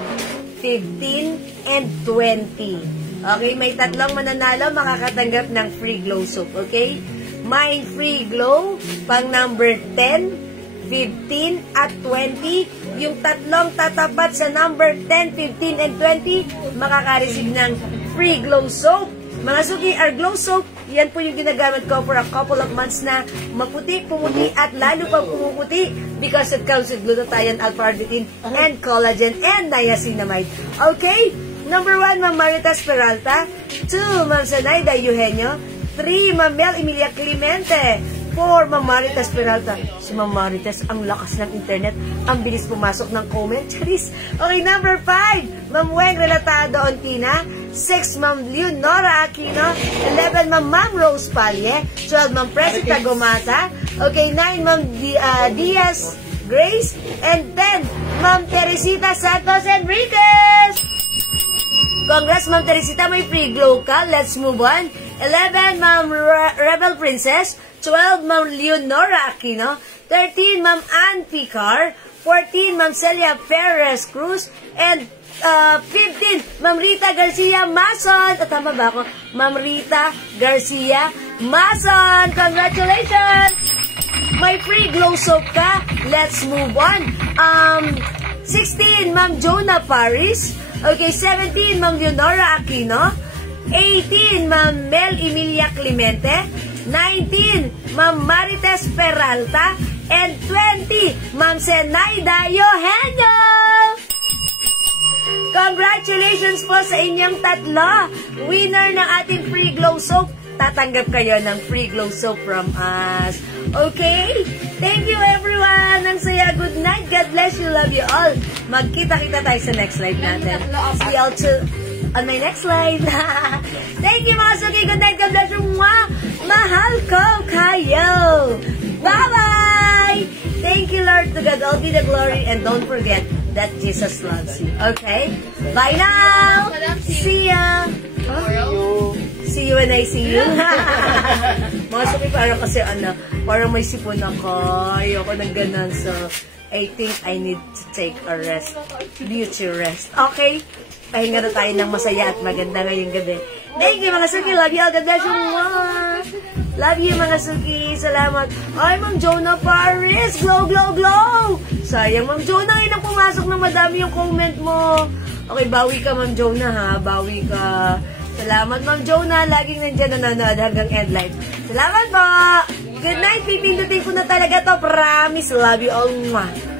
15, and 20. Okay, may tatlong mananalo makakatanggap ng free glow soap. Okay? Mind Free Glow. Pang number 10, 15, at 20. Yung tatlong tatapat sa number 10, 15, and 20, makaka-receive ng free glow soap. Mga suki, our glow soap, yan po yung ginagamit ko for a couple of months na maputi, pumuti, at lalo pa pumuputi because it comes with glutathione, alpha-arbutin, and collagen, and niacinamide. Okay? Number 1, Ma'am Maritas Peralta. 2, Ma'am Sanaida Eugenio. 3, Ma'am Mel Emilia Clemente. for Ma'am Marites Peralta. Si Ma'am Marites, ang lakas ng internet. Ang bilis pumasok ng comment. Charis. Okay, number 5, Ma'am Weng Relatado Ontina. 6, Ma'am Leonora Aquino. 11, Ma'am Rose Palye. 12, Ma'am Presi Tagomata. Okay, 9, Ma'am Diaz Grace. And 10, Ma'am Teresita Santos Enriquez. Congrats, Ma'am Teresita, may free glow ka. Let's move on. 11, Ma'am Rebel Princess. 12, Ma'am Leonora Aquino. 13, Ma'am Ann Picar. 14, Ma'am Celia Perez Cruz. And 15, Ma'am Rita Garcia Mason. Tama ba ako? Ma'am Rita Garcia Mason. Congratulations! May free glow soap ka. Let's move on. 16, Ma'am Jonah Paris. Okay, 17, Ma'am Leonora Aquino. 18, Ma'am Mel Emilia Clemente. 19, Ma'am Marites Peralta. And 20, Ma'am Zenaida Eugenio. Congratulations po sa inyong tatlo. Winner ng ating free glow soap. Tatanggap kayo ng free glow soap from us. Okay? Thank you everyone. Ang saya. Good night. God bless you. Love you all. Magkita-kita tayo sa next live natin. See you all on my next live. Thank you mga suki. Good night. God bless you. Mahal ko kayo. Bye-bye. Thank you, Lord. To God all be the glory. And don't forget that Jesus loves you. Okay? Bye now. See ya. See you when I see you. Mga suki, parang kasi parang may sipon ako. Ayoko ng ganun. So, I think I need to take a rest. Beauty rest. Okay? Pahinga na tayo ng masaya at maganda ngayong gabi. Thank you mga suki. Love you all. God bless you. Love you mga suki. Salamat. Ay, Ma'am Jonah Paris. Glow, glow, glow. Sayang, Ma'am Jonah. Ngayon ang pumasok na madami yung comment mo. Okay, bawi ka, Ma'am Jonah, ha? Bawi ka. Salamat, Ma'am Jonah. Laging nandyan nanonood hanggang end live. Salamat po. Good night. Pipindutin ko na talaga to. Promise. Love you all. Mwah.